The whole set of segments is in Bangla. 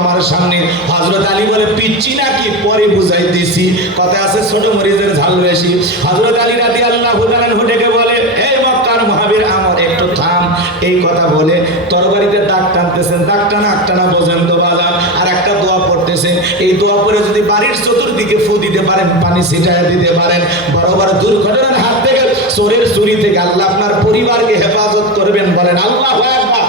আমার সামনে। হযরত আলী বলে পিচ্ছি নাকি, পরে বুঝাই দিছি, কথা আছে ছোট মরিচের ঝাল বেশি। হযরত আলী রাদিয়াল্লাহু তাআলা ডেকে বলে এই মক্কার মুহাবির আমর একটু থাম। এই কথা বলে তরবারিতে দাগ টানতেছেন, দাগ টানা একটানা বোঝেন তো বাজান, আর একটা দোয়া পড়তেছেন। এই দোয়া পড়ে যদি বাড়ির চতুর্দিকে ফু দিতে পারেন, পানি ছিটায় দিতে পারেন, বড় বড় দুর্ঘটনার হাত থেকে, চোরের চুরি থেকে আল্লাহ আপনার পরিবারকে হেফাজত করবেন। বলেন আল্লাহু আকবার।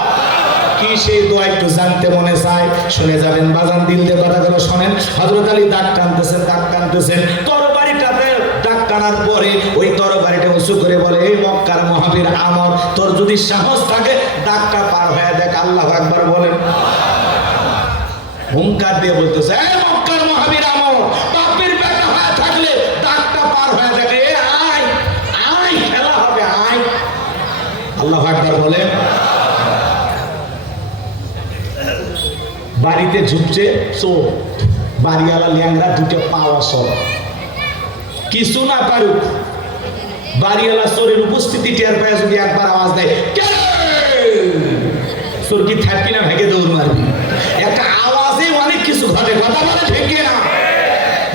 কি সেই দোয়া একটু জানতে মনে চায়? শুনে যাবেন বাজান, দিল দিয়ে কথাগুলো শোনেন। হযরত আলী দাগ টানতেছেন, দাগ টানতেছেন, তরবারিটাতে দাগ টানার পরে ওই তরবারিটা উঁচু করে বলে এই মক্কার মুহাবির আমর, তোর যদি সাহস থাকে দাগটা পার হয়ে দেখ। আল্লাহু আকবার বলেন। হুঙ্কার দিয়ে বলতেছে এই মক্কার মুহাবির আমর, বাপের বেটা হয়ে থাকলে দাগটা পার হয়ে দেখে, এ আয় আয়, খেলা হবে আয়। আল্লাহু আকবার বলেন। বাড়িতে ঝুঁকছে চোর, বাড়িওয়ালা ল্যাংড়া দুটো পাওয়া সব কিছু না পারুক, বাড়িওয়ালা চোরের উপস্থিতি টের পায় যদি একবার আওয়াজ দেয় চোর কি থাকবি না, ভেঙে দৌড় মারবি। একটা আওয়াজে অনেক কিছু ঘটে, কথা বলে ভেঙে না।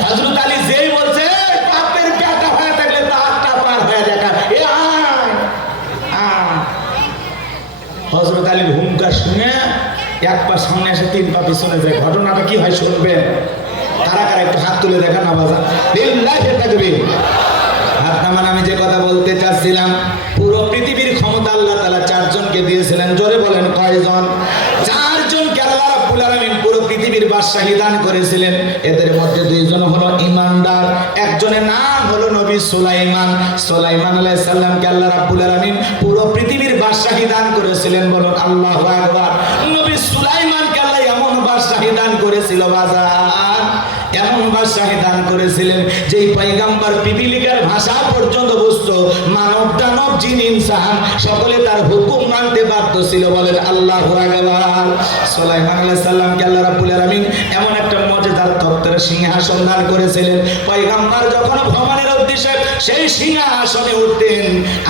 হযরত আলী যেই বলছে বাপের বেটা হয়ে থাকলে দাঁতটা পার হয়ে দেখা, এ আয় আয়। হযরত আলীর হুঙ্কার শুনে এক পা সামনে আসে, তিন পা পিছনে যায়। ঘটনাটা কি হয় শুনবেন। কারা কারা একটু হাত তুলে দেখা না বাজান, লিল্লাহি তাকবীর। হাত নামান। আমি যে কথা বলতে চাচ্ছিলাম, পুরো পৃথিবীর ক্ষমতা আল্লাহ তাআলা চারজনকে দিয়েছিলেন। জোরে বলেন কয়জন? চারজনকে আল্লাহ রাব্বুল আলামিন পুরো পৃথিবীর বাদশাহী দান করেছিলেন। এদের মধ্যে দুইজন হলো ঈমানদার, একজনের নাম হলো নবী সুলাইমান। সুলাইমান আলাইহিস সালামকে আল্লাহ রাব্বুল আলামিন পুরো পৃথিবীর বাদশাহী দান করেছিলেন। বলুন আল্লাহু আকবার। নবী সুলাইমানকে আল্লাহ এমন বাদশাহী দান করেছিল বাজার, এমন বাদশাহী দান করেছিলেন যেই পয়গম্বর পিপিলিকার ভাষা পর্যন্ত বুঝতো, মানব দানব জিন ইনসান সকলে তার হুকুম মানতে বাধ্য ছিল। বলেন আল্লাহু আকবার। সুলাইমান আলাইহিস সালামকে আল্লাহ রাব্বুল আলামিন এমন একটা মর্যাদার তক্তের সিংহাসন দান করেছিলেন, পয়গম্বর যখন ভ্রমণের উদ্দেশ্যে সেই সিংহাসনে উঠতেন,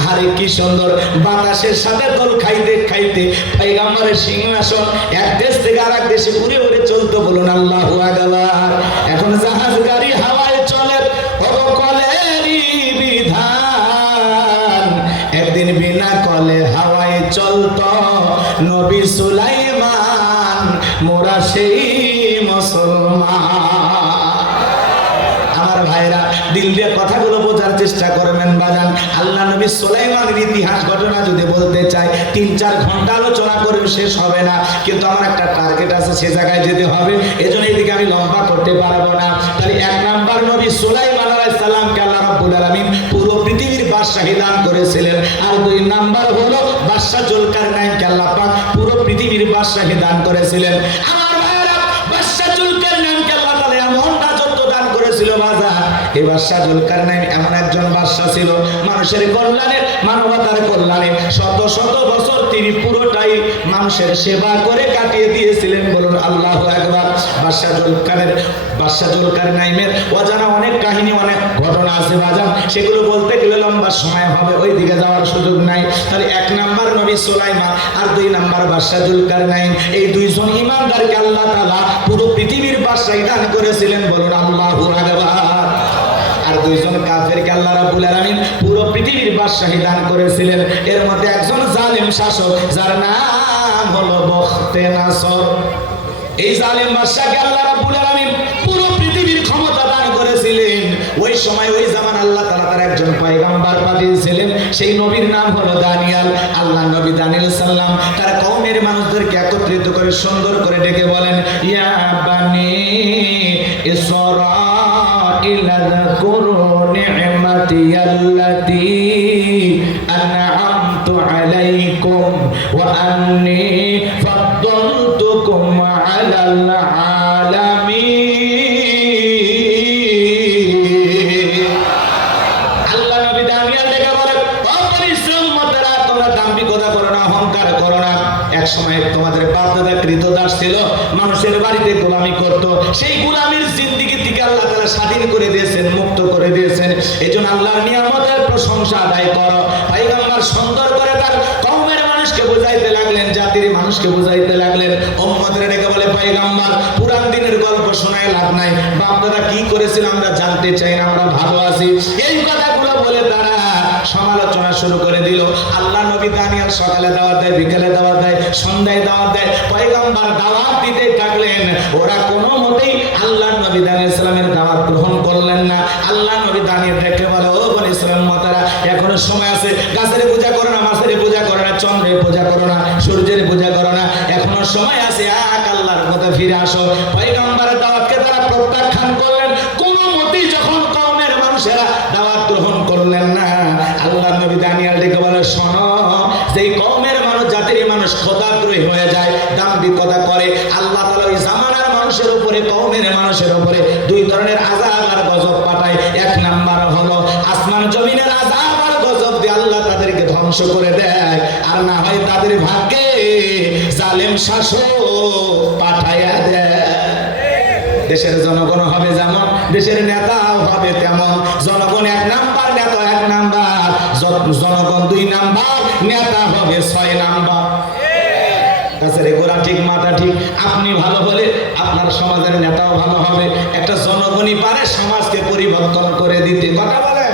আরে কি সুন্দর বাতাসের সাথে দোল খাইতে খাইতে পয়গম্বরের সিংহাসন এক দেশ থেকে আরেক দেশে উড়ে উড়ে চলতো। বলুন আল্লাহু আকবার। এখন জাহাজ গাড়ি হাওয়ায় চলে, কলেরই বিধান। একদিন বিনা কলে হাওয়ায় চলতো নবী সুলাইমান, মোরা সেই মুসলমান। আমার ভাইরা, দিল দিয়ে কথাগুলো বোঝার চেষ্টা করবেন বাজান। আল্লাহ নবী সুলাইমানের ইতিহাস ঘটনা যদি বলতে চাই ৩-৪ ঘন্টা আলোচনা করে শেষ হবে না, কিন্তু আমার একটা টার্গেট আছে, সে জায়গায় যেতে হবে। এজন্য এইদিকে আমি লম্বা করতে পারবো না। তাহলে ১ নাম্বার, নবী সুলাইমান আলাইহিস সালামকে আল্লাহ রাব্বুল আলামিন পুরো পৃথিবীর বাদশাহী দান করেছিলেন। আর ২ নাম্বার হলো বাদশা জুলকারনাইনকে আল্লাহ পাক পুরো পৃথিবীর বাদশাহী দান করেছিলেন। আমার ভাইরা, বাদশা জুলকারনাইনকে আল্লাহ তাআলা এমন রাজত্ব দান করেছিল বাজার। এই বাদশা জুলকারনাইন এমন একজন বাদশা ছিল, মানুষের কল্যাণে, মানবতার কল্যাণে শত শত বছর তিনি পুরোটাই মানুষের সেবা করে কাটিয়ে দিয়েছিলেন। বলুন আল্লাহু আকবার। বাদশা জুলকারনাইনের অজানা অনেক কাহিনী, অনেক ঘটনা আছে বাজান, সেগুলো বলতে গেলে লম্বা সময় হবে, ওই দিকে যাওয়ার সুযোগ নাই। তাহলে ১ নাম্বার নবী সুলাইমান আর ২ নাম্বার বাদশা জুলকারনাইন, এই দুইজন ঈমানদারকে আল্লাহ তাআলা পুরো পৃথিবীর বাদশাহী দান করেছিলেন। বলুন আল্লাহু আকবার। আর ২ জন কাফেরকে আল্লাহ রাব্বুল আলামিন পুরো পৃথিবীর বাদশাহী দান করেছিলেন। এর মধ্যে একজন জালেম শাসক, যার নাম হলো বখতেনাসর। এই জালেম বাদশাকে আল্লাহ রাব্বুল আলামিন পুরো পৃথিবীর ক্ষমতা দান করেছিলেন। ওই সময় ওই জামান আল্লাহ তাআলা তার একজন পয়গম্বর পাঠিয়েছিলেন, সেই নবীর নাম হলো দানিয়েল। আল্লাহ নবী দানিয়েল সাল্লাম তার কওমের মানুষদেরকে একত্রিত করে সুন্দর করে ডেকে বলেন, ইয়া বানি ইসরাঈল আযকুরু নি'মাতিয়াল্লাতী আন'আমতু আলাইকুম ওয়া আন্নী ফাদ্দালতুকুম আলাল আলামিন। আল্লাহ নবী দানিয়েল ডেকে বলেন, ও বনি ইসরাঈল উম্মতেরা, তোমরা দাম্ভিকতা করো না, অহংকার করো না। এক সময় তোমাদের বাপ দাদা কৃতদাস ছিল, মানুষের বাড়িতে গোলামি করত, সেই গোলামির জিন্দেগি থেকে আল্লাহ তাআলা স্বাধীন করে দিয়েছেন, মুক্ত করে দিয়েছেন। এজন্য আল্লাহর নিয়ামতের প্রশংসা আদায় করো। পয়গম্বর সুন্দর করে তার কওমের মানুষকে বুঝাইতে লাগলেন, জাতির মানুষকে বুঝাইতে লাগলেন। উম্মতের ডেকে বলে পয়গম্বর পুরান দিনের গল্প শোনায় লাভ নাই, বাপ দাদা কি করেছিল আমরা জানতে চাই না, আমরা ভালো আছি। এই কথাগুলো বলে তারা সমালোচনা শুরু করে দিল। আল্লাহ নবী দানিয়াল সকালে দাওয়াত দেয়, বিকেলে দাওয়াত দেয়, সন্ধ্যায় দাওয়াত দেয়, পয়গম্বর দাওয়াত দিতে থাকলেন। ওরা কোনো মতেই আল্লাহ নবী দানিয়াল সালামের দাওয়াত গ্রহণ করলেন না। আল্লাহ নবী দানিয়াল ডেকে বলে, ও বনি ইসরাইল মাতারা, এখনো সময় আছে, গাছের পূজা করো না, মাছের পূজা করো না, চন্দ্রের পূজা করো না, সূর্যের পূজা করো না, এখনো সময় আছে, এক আল্লাহর কথা ফিরে আসো। পয়গম্বরের দাওয়াতকে তারা প্রত্যাখ্যান করলেন। কোনো মতেই যখন কওমের মানুষেরা দাওয়াত গ্রহণ করলেন না, আল্লাহ নবী দানিয়াল ডেকে বলে, শোনো, যেই কওমের মানুষ, জাতির মানুষ খোদাদ্রোহী হয়ে যায়, দাম্ভিকতা করে, আল্লাহ তাআলা ওই জামানার মানুষের উপরে, কওমের মানুষের উপরে দুই ধরনের আযাব আর গজব পাঠায়। এক নাম্বার হলো আসমান জমিনের আযাব আর গজব দিয়ে আল্লাহ তাদেরকে ধ্বংস করে দেয়, আর না হয় তাদের ভাগ্যে জালেম শাসক পাঠাইয়া দেয়। দেশের জনগণ হবে যেমন, দেশের নেতাও হবে তেমন। জনগণ এক নাম্বার, নেতা এক নাম্বার, জনগণ দুই নাম্বার, নেতা হবে 6 নাম্বার। গাছের গোড়া ঠিক, মাথা ঠিক। আপনি ভালো হলে আপনার সমাজের নেতাও ভালো হবে। একটা জনগণই পারে সমাজকে পরিবর্তন করে দিতে। কথা বলেন?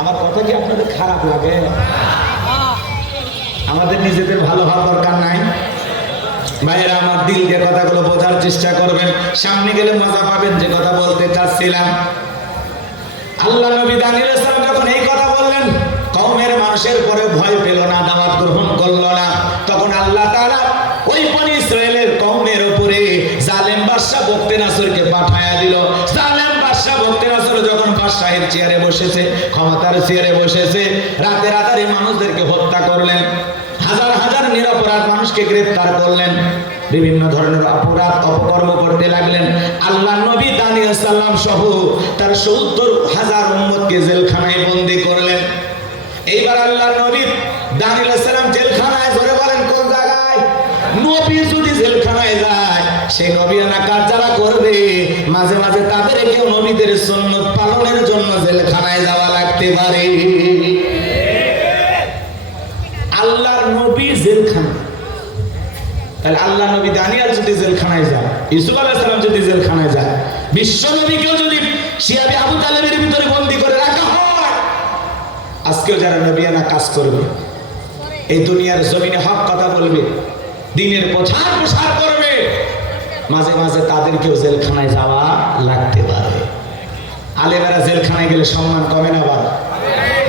আমার কথা কি আপনাদের খারাপ লাগে? আমাদের নিজেদের ভালো হওয়ার দরকার নাই? ভাইয়েরা আমার, দিল দিয়ে কথাগুলো বোঝার চেষ্টা করবেন, সামনে গেলে মজা পাবেন যে কথা বলতে চাচ্ছিলাম। আল্লাহ নবী দানিয়েল সালাম যখন এই কথা বললেন, কওমের মানুষের পরে ভয় পেল না, দাওয়াত গ্রহণ করলো না। তখন আল্লাহ তাআলা ওই বনি ইসরাইলের কওমের উপরে জালেম বাদশা বখতিয়ানাসরকে পাঠায়া দিল। জালেম বাদশা বখতিয়ানাসর যখন বাদশাহের চেয়ারে বসেছে, ক্ষমতার চেয়ারে বসেছে, রাতে রাতারি মানুষদেরকে হত্যা করলেন, হাজার হাজার নিরপরাধ মানুষকে গ্রেফতার করলেন, বিভিন্ন ধরনের অপরাধ অপকর্ম করতে লাগলেন। আল্লাহ নবী দানিয়েল সালাম সহ তার ৭০,০০০ উম্মতকে জেলখানায় বন্দী করলেন। এইবার আল্লাহ নবী দানিয়েল সালাম জেলখানায়, ধরে বলেন কোন জায়গায়? নবী যদি জেলখানায় যায়, সেই নবীয়ানা কাজ যারা করবে, মাঝে মাঝে তাদেরকেও নবীদের সুন্নাত পালনের জন্য জেলখানায় যাওয়া লাগতে পারে। আল্লাহর নবী জেলখানা, তাহলে আল্লাহ নবী দানিয়েল যদি জেলখানায় যায়, ইউসুফ আলাইহিস সালাম যদি জেলখানায় যায়, বিশ্ব নবীকেও যদি শিয়াবে আবু তালেবের ভিতরে বন্দী করে রাখা হয়, আজকেও যারা নবিয়ানা কাজ করবে, এই দুনিয়ার জমিনে হক কথা বলবে, দ্বীনের প্রচার প্রসার করবে, মাঝে মাঝে তাদেরকেও জেলখানায় যাওয়া লাগতে পারে। আলেমেরা জেলখানায় গেলে সম্মান কমে না বাড়ে?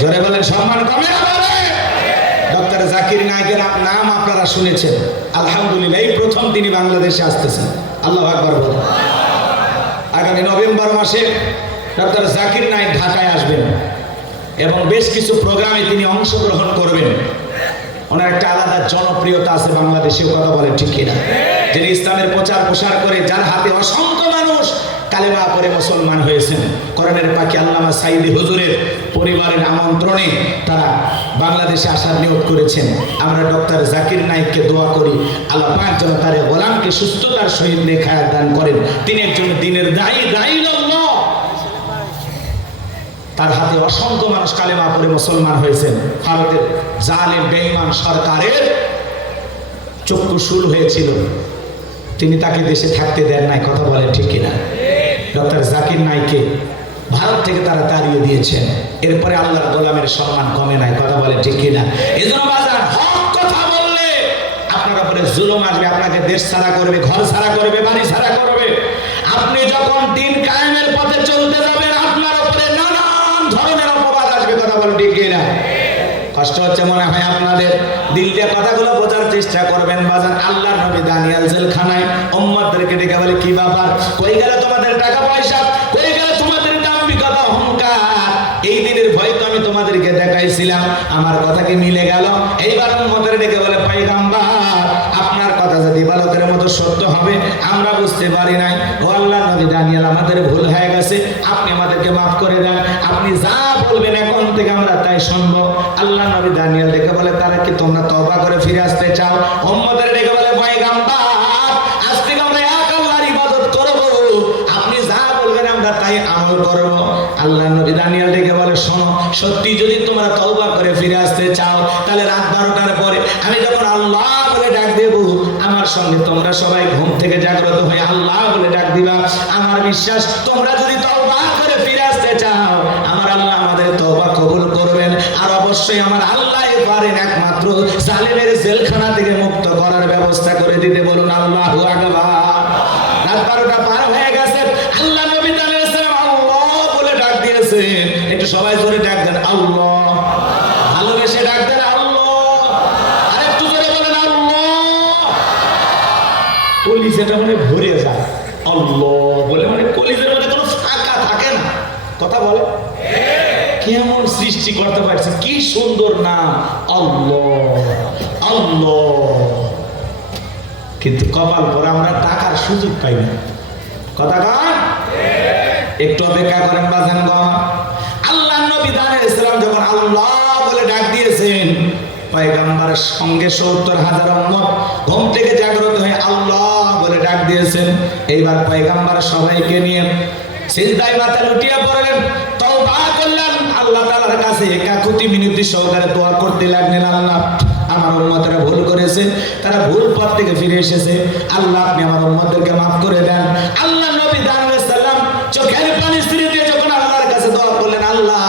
জোরে বলেন, সম্মান কমে না বাড়ে? ডক্টর জাকির নায়েকের নাম আপনারা শুনেছেন, আলহামদুলিল্লাহ, এই প্রথম তিনি বাংলাদেশে আসতেছেন। আল্লাহু আকবার বলেন। আগামী নভেম্বর মাসে ডক্টর জাকির নায়েক ঢাকায় আসবেন এবং বেশ কিছু প্রোগ্রামে তিনি অংশগ্রহণ করবেন। ওনার একটা আলাদা জনপ্রিয়তা আছে বাংলাদেশেও, কথা বলেন ঠিক কিনা? যিনি ইসলামের প্রচার প্রসার করে, যার হাতে অসংখ্য মানুষ কালেমা পড়ে মুসলমান হয়েছেন। কোরআনের পাখি আল্লামা সাইদি হুজুরের পরিবারের আমন্ত্রণে তারা বাংলাদেশে আসার নিয়ত করেছেন। আমরা ডক্টর জাকির নায়েককে দোয়া করি, আল্লাহ পাক যেন তার গোলামকে সুস্থতার সহিত নেখায়াত দান করেন। তিনি একজন দ্বীনের দায়ী, দায়ীউল্লাহ। তার হাতে অসংখ্য মানুষ কালেমা পড়ে মুসলমান হয়েছেন। ভারতের জালেম বেঈমান সরকারের চক্ষুশূল হয়েছিল, তিনি তাকে দেশে থাকতে দেন নাই। কথা বলেন ঠিক কিনা? ডক্টর জাকির নায়েককে ভারত থেকে তারা তাড়িয়ে দিয়েছেন। এরপরে আল্লাহর গোলামের সম্মান কমে নাই। কথা বলেন ঠিক কিনা? এজন্য বাজার হক কথা বললে আপনার উপরে জুলুম আসবে, আপনাকে দেশ ছাড়া করবে, ঘর ছাড়া করবে, বাড়ি ছাড়া করবে। আপনি যখন দিন কায়েমের পথে চলতে যাবেন, আপনার উপরে নানান ধরনের অপবাদ আসবে। কথা বলেন ঠিক কিনা? কষ্ট হচ্ছে মনে হয় আপনাদের? দিল দিয়ে কথাগুলো বোঝার চেষ্টা করবেন বাজান। আল্লাহ নবী দানিয়েল জেলখানায় উম্মতদেরকে ডেকে বলে, কি ব্যাপার, কই গেল তোমাদের টাকা পয়সা, কই গেল তোমাদের দাম্ভিকতা অহংকার? এই দিনের ভয় তো আমি তোমাদেরকে দেখাইছিলাম, আমার কথা কি মিলে গেল? এইবার উম্মতদের ডেকে বলে, পয়গম্বর, আপনার কথা যদি বালকের মতো সত্য হবে, আমরা বুঝতে পারি নাই। ও আল্লাহ নবী দানিয়েল, আমাদের ভুল হয়ে গেছে, আপনি আমাদেরকে মাফ করে দেন, আপনি যা বলবেন এখন থেকে আমরা তাই শুনবো। আল্লাহ নবী দানিয়েল ডেকে বলে, তারা কি তোমরা তওবা করে ফিরে আসতে চাও? উম্মতের ডেকে বলে, পয়গম্বর, আজ থেকে আমরা এক আল্লাহর ইবাদত করব, আপনি যা বলবেন আমরা তাই আমল করব। আল্লাহ নবী দানিয়েল ডেকে বলে, শোনো, সত্যি যদি তোমরা তওবা করে ফিরে আসতে চাও, তাহলে রাত 12টার পরে আমি আল্লাহ বলে ডাক দেব, আমার সঙ্গে তোমরা সবাই ঘুম থেকে জাগ্রত হয়ে আল্লাহ বলে ডাক দিবা। আমার বিশ্বাস তোমরা যদি তওবা করে ফিরে আসতে চাও, আমার আল্লাহ আমাদের তওবা কবুল করবেন। আর অবশ্যই আমার আল্লাহ পারেন একমাত্র জালেমের জেলখানা থেকে মুক্ত করার ব্যবস্থা করে দিতে। বলুন আল্লাহু আকবার। রাত 12টা পার হয়ে গেছে, আল্লাহ নবী আলাইহিস সালাম আল্লাহ বলে ডাক দিয়েছেন। একটু সবাই জোরে ডাক দেন আল্লাহ, ভালোবেসে ডাক দেন আল্লাহ, আর একটু জোরে বলেন আল্লাহ। কলিজাটা মানে ভরে যায় আল্লাহ বলে, মানে কলিজার মধ্যে কোনো ফাঁকা থাকে না। কথা বলে কেমন সৃষ্টি করতে পারছে, কি সুন্দর নাম আল্লাহ আল্লাহ। কিন্তু কপাল পরে আমরা টাকার সুযোগ পাই না। কথা কন, একটু অপেক্ষা করেন বাজান গো। আল্লাহ নবী আলাইহিস সালাম যখন আল্লাহ বলে ডাক দিয়েছেন, পয়গম্বরের সঙ্গে ৭০,০০০ উম্মত ঘুম থেকে জাগ্রত হয়ে আল্লাহ বলে ডাক দিয়েছেন। এইবার পয়গম্বর সবাইকে নিয়ে সিজদায় মাথা লুটিয়ে পড়লেন, তওবা করলেন আল্লাহ তাআলার কাছে, একাকুতি মিনতি সহকারে দোয়া করতে লাগলেন। আল্লাহ আমার উম্মতেরা ভুল করেছে, তারা ভুল পথ থেকে ফিরে এসেছে, আল্লাহ আপনি আমার উম্মতদেরকে মাফ করে দেন। আল্লাহ নবী আলাইহিস সালাম চোখের পানি ছেড়ে দিয়ে যখন আল্লাহর কাছে দোয়া করলেন, আল্লাহ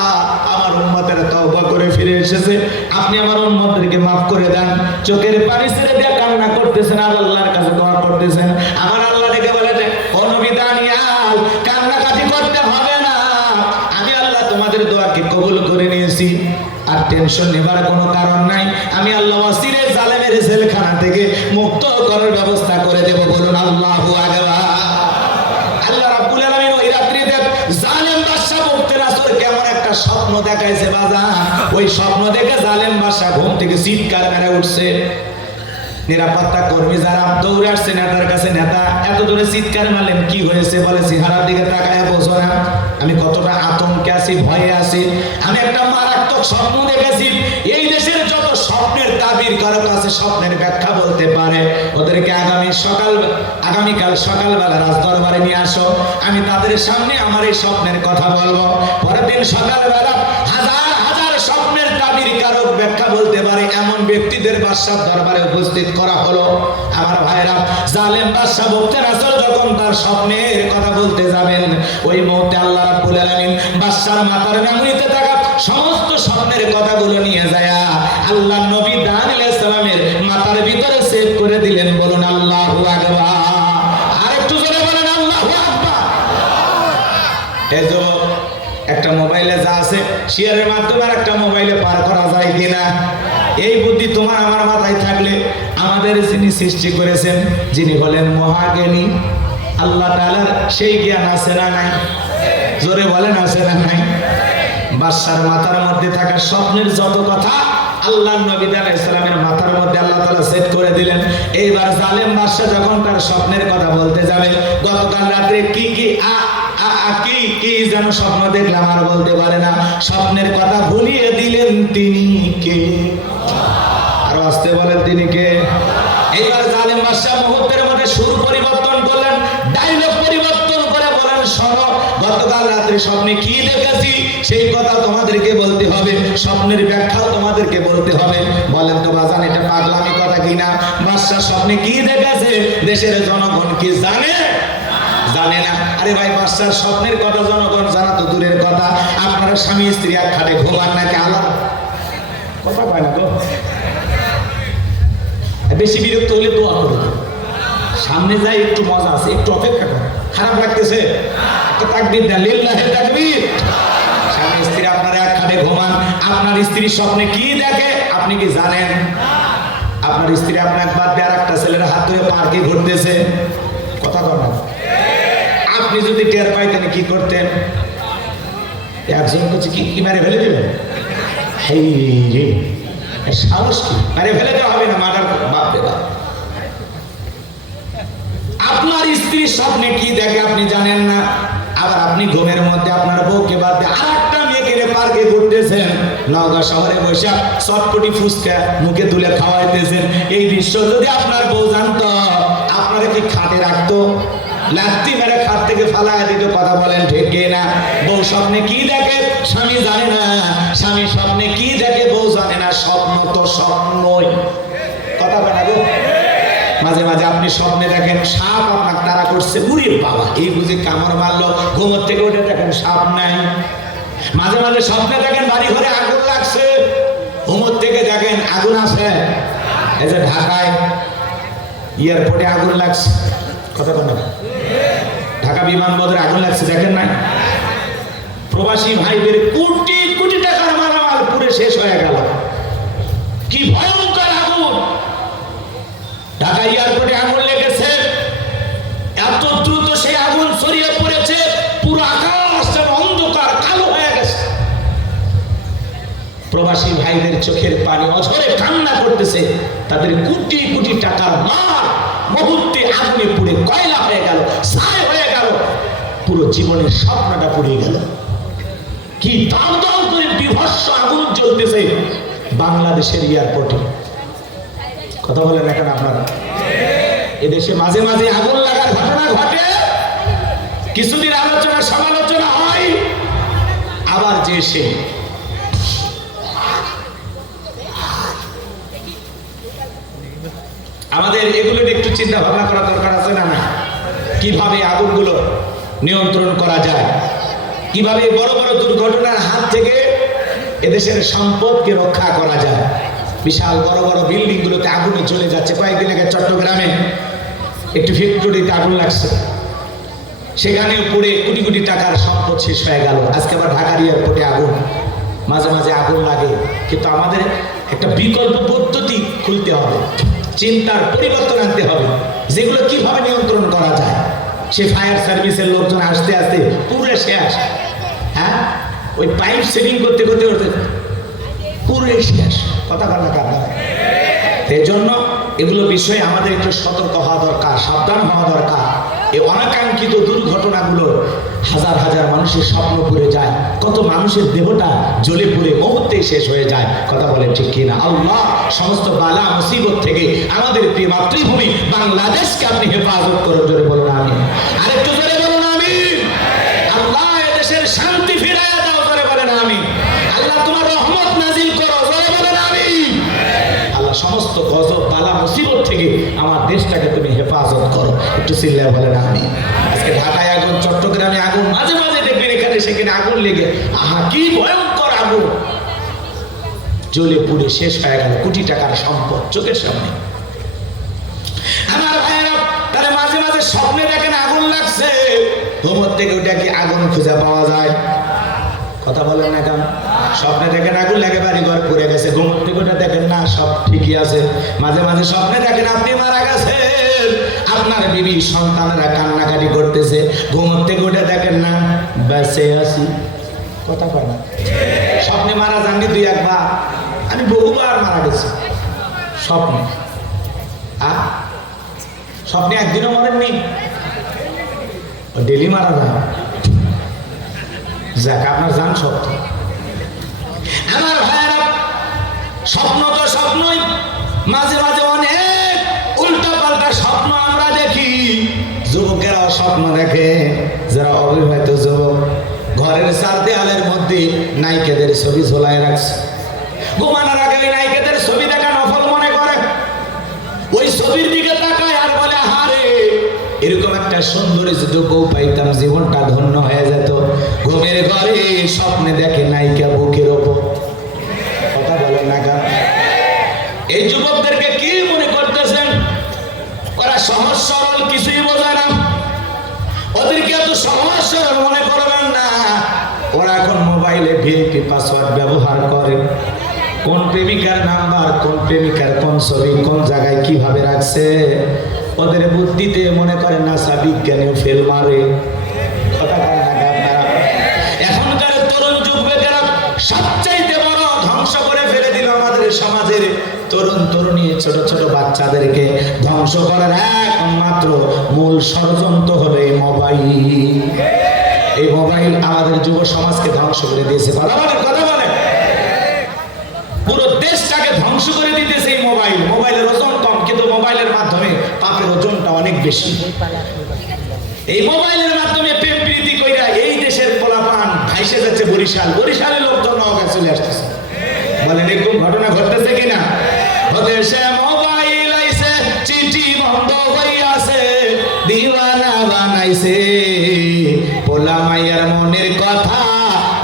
আমার উম্মতেরা তওবা করে ফিরে এসেছে, আপনি আমার উম্মতদেরকে মাফ করে দেন। চোখের পানি ছেড়ে দিয়ে কান্না করতেছেন আর আল্লাহর কাছে দোয়া করতেছেন। আমার আল্লাহ ডেকে বলেন, ও নবী দানিয়াল, কান্নাকাটি করতে হবে না, আমি আল্লাহ তোমাদের দোয়াকে কবুল করে নিয়েছি। আর টেনশন নেবার কোনো কারণ নাই, আমি আল্লাহ ওয়াসিরে জালেমের জেলখানা থেকে মুক্ত করার ব্যবস্থা করে দেব। বলুন আল্লাহু আকবার। আল্লাহ রাব্বুল আলামিন ওই রাত্রিতে জালেম বাদশা মুক্তের আসর কেমন একটা স্বপ্ন দেখাইছে বাজান। ওই স্বপ্ন দেখে জালেম বাদশা ঘুম থেকে চিৎকার মেরে উঠছে। নিরাপত্তা কর্মী যারা দৌড়ে আসছে নেতার কাছে, নেতা এত দূরে চিৎকার মারলেন, কি হয়েছে? বলে চেহারার দিকে তাকায় বোঝো না আমি কতটা আতঙ্কে আছি, ভয়ে আছি, আমি একটা মারাত্মক স্বপ্ন দেখেছি। এই দেশের যত স্বপ্নের তাবির কারো কাছে স্বপ্নের ব্যাখ্যা বলতে পারে, ওদেরকে আগামীকাল সকালবেলা রাজদরবারে নিয়ে আসো, আমি তাদের সামনে আমার এই স্বপ্নের কথা বলবো। পরের দিন সকালবেলা হাজার হাজার স্বপ্নের তাবির কারক ব্যাখ্যা বলতে পারে এমন ব্যক্তিদের বাদশার দরবারে উপস্থিত করা হলো। আমার ভাইরা, জালেম বাদশা মুক্তের আসর যখন তার স্বপ্নের কথা বলতে যাবেন, ওই মুহূর্তে আল্লাহ রাব্বুল আলামিন বাদশার মাথার মেমরিতে থাকা সমস্ত স্বপ্নের কথাগুলো নিয়ে যায় আল্লাহ নবী আলাইহিস সালামের মাথার ভিতরে সেভ করে দিলেন। বলুন আল্লাহু আকবার। আরেকটু জোরে বলেন আল্লাহু আকবার। এই যে একটা মোবাইলে যা আছে শেয়ারের মাধ্যমে আর একটা মোবাইলে পার করা যায় কিনা, এই বুদ্ধি তোমার আমার মাথায় থাকলে আমাদের যিনি সৃষ্টি করেছেন, যিনি বলেন মহাজ্ঞানী আল্লাহ তাআলার সেই জ্ঞান আছে না নাই? জোরে বলেন আছে না নাই? বাদশার মাথার মধ্যে থাকা স্বপ্নের যত কথা আল্লাহ নবী আলাইহিস সালামের মাথার মধ্যে আল্লাহ তাআলা সেট করে দিলেন। এইবার জালেম বাদশা যখন তার স্বপ্নের কথা বলতে যাবে, গতকাল রাতে কি যেন স্বপ্ন দেখলাম আর বলতে পারে না, স্বপ্নের কথা ভুলিয়ে দিলেন তিনি কে? আর আসতে বলেন তিনি কে? এইবার জালেম বাদশা মুহূর্তের মধ্যে সুর পরিবর্তন করলেন, ডায়লগ পরিবর্তন করে বলেন, শোনো গতকাল রাতে স্বপ্নে কি দেখেছি সেই কথা তোমাদেরকে বলতে হবে, স্বপ্নের ব্যাখ্যাও তোমাদেরকে বলতে হবে। বলেন তো বাজান, এটা পাগলামি কথা কিনা? বাদশা স্বপ্নে কি দেখেছে দেশের জনগণ কি জানে? জানে না। আরে ভাই, বাদশার স্বপ্নের কথা জনগণ জানা তো দূরের কথা, আপনারা স্বামী স্ত্রী এক খাটে ঘুমান নাকি আলাদা? কথা কয় না তো। বেশি বিরক্ত হলে দোয়া করে দেন, সামনে যাই একটু মজা আছে, একটু অপেক্ষা করেন। খারাপ লাগতেছে একটা তাকবীর দেন, লিল্লাহি তাকবীর। স্বামী স্ত্রী আপনারা এক খাটে ঘুমান, আপনার স্ত্রী স্বপ্নে কি দেখে আপনি কি জানেন? আপনার স্ত্রী আপনাকে বাদ দিয়ে আর একটা ছেলের হাত ধরে পার্কে ঘুরতেছে, কথা কয় না? আপনি যদি টের পাইতেন কি করতেন? একজন করছে কি মারে ফেলে দেবেন? সাহস কি? মারে ফেলে দেওয়া হবে না, মার্ডার বাপ দেবা। আপনার স্ত্রীর স্বপ্নে কি দেখে আপনি জানেন না, আবার আপনি ঘুমের মধ্যে আপনার বউকে বাদ দিয়ে আর একটা মেয়েকে পার্কে ঘুরতেছেন, নওগাঁ শহরে বসে চটপটি ফুচকা মুখে তুলে খাওয়াইতেছেন। এই দৃশ্য যদি আপনার বউ জানতো, আপনারা কি খাটে রাখতো? লাত্তি মেরে খাট থেকে ফালায় দিত। কথা বলেন ঠিক না? বউ স্বপ্নে কি দেখে স্বামী জানে না, স্বামী স্বপ্নে কি দেখে বউ জানে না। স্বপ্ন তো স্বপ্নই, কথা মাঝে মাঝে আপনি স্বপ্নে দেখেন সাপ আপনাকে তাড়া করছে, উড়ে বাবা এই বুঝি কামড় মারলো, ঘুমোর থেকে উঠে দেখেন সাপ নাই। মাঝে মাঝে স্বপ্নে দেখেন বাড়ি ঘরে আগুন লাগছে, ঘুমোর থেকে দেখেন আগুন আছে। এই যে ঢাকায় এয়ারপোর্টে আগুন লাগছে, কথা বলেন, ঢাকা বিমানবন্দরে আগুন লাগছে, দেখেন নাই? প্রবাসী ভাইদের কোটি কোটি টাকার মালামাল পুড়ে শেষ হয়ে গেল। কি ভয়ঙ্কর আগুন! ঢাকা এয়ারপোর্টে আগুন লেগেছে, এত দ্রুত সেই আগুন ছড়িয়ে পড়েছে, পুরো আকাশ যেন অন্ধকার কালো হয়ে গেছে। প্রবাসী ভাইদের চোখের পানি অঝরে কান্না করতেছে, তাদের কোটি কোটি টাকার মাল মুহূর্তে আগুনে পুড়ে কয়লা হয়ে গেল, ছাই হয়ে গেল, পুরো জীবনের স্বপ্নটা পুড়ে গেল। কি দাম দাম করে বিভৎস আগুন জ্বলতেছে বাংলাদেশের এয়ারপোর্টে, কথা বলেন না কেন আপনারা? এদেশে মাঝে মাঝে আগুন লাগার ঘটনা ঘটে, কিছুদিন আলোচনা সমালোচনা হয়, আবার যে সে আমাদের এগুলো একটু চিন্তা ভাবনা করা দরকার আছে না? না, কিভাবে আগুনগুলো নিয়ন্ত্রণ করা যায়, কিভাবে বড় বড় দুর্ঘটনার হাত থেকে এদেশের সম্পদকে রক্ষা করা যায়। বিশাল বড় বড় বিল্ডিং গুলোতে আগুনে চলে যাচ্ছে। কয়েকদিন আগে চট্টগ্রামে একটি ফ্যাক্টরিতে আগুন লাগছে, সেখানেও পুড়ে কোটি কোটি টাকার সম্পদ শেষ হয়ে গেল। আজকে আবার ঢাকার এয়ারপোর্টে আগুন, মাঝে মাঝে আগুন লাগে, কিন্তু আমাদের একটা বিকল্প পদ্ধতি খুলতে হবে, চিন্তার পরিবর্তন আনতে হবে, যেগুলো কিভাবে নিয়ন্ত্রণ করা যায়। সে ফায়ার সার্ভিসের লোকজন আসতে আসতে পুরো শেষ, হ্যাঁ, ওই পাইপ সেটিং করতে করতে করতে পুরো শেষ, কথা বলা কারণ। এই জন্য এগুলো বিষয়ে আমাদের একটু সতর্ক হওয়া দরকার, সাবধান হওয়া দরকার। এই অনাকাঙ্ক্ষিত দুর্ঘটনাগুলো হাজার হাজার মানুষের স্বপ্ন পুড়ে যায়, কত মানুষের দেহটা জ্বলে পুড়ে মুহূর্তেই শেষ হয়ে যায়, কথা বলেন ঠিক কিনা? আল্লাহ সমস্ত বালা মুসিবত থেকে আমাদের প্রিয় মাতৃভূমি বাংলাদেশকে আপনি হেফাজত করে, জোরে বলুন আমিন। আরেকটু জোরে বলুন আমিন। আল্লাহ এদেশের শান্তি ফিরাইয়া দাও, জোরে বলেন আমিন। আল্লাহ তোমার রহমত নাজিল করো, জোরে বলেন আমিন। আল্লাহ সমস্ত গজব বালা মুসিবত থেকে আমার দেশটাকে তুমি হেফাজত করো, একটু চিল্লায় বলেন আমিন। আজকে ঢাকায় আগুন, চট্টগ্রামে আগুন, মাঝে মাঝে দেখবেন এখানে সেখানে আগুন লেগে, আহা কি ভয়ঙ্কর আগুন, জ্বলে পুড়ে শেষ হয়ে গেল কোটি টাকার সম্পদ চোখের সামনে। আমার ভাইয়েরা, তাহলে মাঝে মাঝে স্বপ্নে দেখেন আগুন লাগছে, ঘুমোর থেকে ওইটা কি আগুন খুঁজে পাওয়া যায়? কথা বলেন না কেন? স্বপ্নে দেখেন আগুন লাগে, বাড়ি ঘর পড়ে গেছে, ঘুমোর থেকে ওটা দেখেন না সব ঠিকই আছে। মাঝে মাঝে স্বপ্নে দেখেন আপনি মারা গেছেন, আপনার বিবি সন্তানেরা কান্নাকাটি করতেছে, ঘুমোর থেকে ওটা দেখেন না বেঁচে আছি, কথা কয় না? স্বপ্নে মারা যাননি দুই একবার? আমি বহুবার মারা গেছি স্বপ্নে। স্বপ্নে একদিনও মরেননি? ডেলি মারা যায়। যাক, আপনার জান সত্য। আমার ভাইয়েরা, স্বপ্ন তো স্বপ্নই, মাঝে মাঝে অনেক উল্টা পাল্টা স্বপ্ন আমরা দেখি। যুবকেরাও স্বপ্ন দেখে, যারা অবিবাহিত যুবক ঘরের চার দেয়ালের মধ্যে নায়িকাদের ছবি ঝোলায় রাখছে, ঘুমানোর আগে ওই নায়িকাদের ছবি দেখা নফল মনে করে, ওই ছবির দিকে তাকায় আর বলে হারে এরকম একটা সুন্দরী যদি বউ পাইতাম জীবনটা ধন্য হয়ে যেত। ঘুমের ঘরে স্বপ্নে দেখে নায়িকা বুকের ওপর, কথা বলেন না কেন? এই যুবকদেরকে কি মনে করতেছেন? ওরা সহজ সরল, কিছুই বোঝে না, ওদেরকে এত সহজ সরল মনে করবেন না। ওরা এখন মোবাইলে ভিআইপি পাসওয়ার্ড ব্যবহার করে, কোন প্রেমিকার নাম্বার, কোন প্রেমিকার কোন ছবি কোন জায়গায় কিভাবে রাখছে, ওদের বুদ্ধিতে মনে করে নাসা বিজ্ঞানীও ফেল মারে, কথা বলেন না আপনারা? এখনকার তরুণ যুবকেরা সবচাইতে বড় ধ্বংস করে ফেলে দিল আমাদের সমাজের তরুণ তরুণী ছোট ছোট বাচ্চাদেরকে ধ্বংস করার একমাত্র মূল ষড়যন্ত্র হলো এই মোবাইল। এই মোবাইল আমাদের যুব সমাজকে ধ্বংস করে দিয়েছে, কথা বলে পুরো দেশটাকে ধ্বংস করে দিতেছে এই মোবাইল। মোবাইলের ওজন কম, কিন্তু মোবাইলের মাধ্যমে পাপের ওজনটা অনেক বেশি। এই মোবাইলের মাধ্যমে প্রেম প্রীতি কইরা এই দেশের পোলাপান ভাইসে যাচ্ছে বরিশাল, বরিশালের লোকজন নওগাঁ চলে আসতেছে। বলেন এরকম ঘটনা ঘটতেছে কিনা? দেশে মোবাইল আইছে, চিঠি দিওয়ানা বানাইছে, পোলা মাইয়ার মনের কথা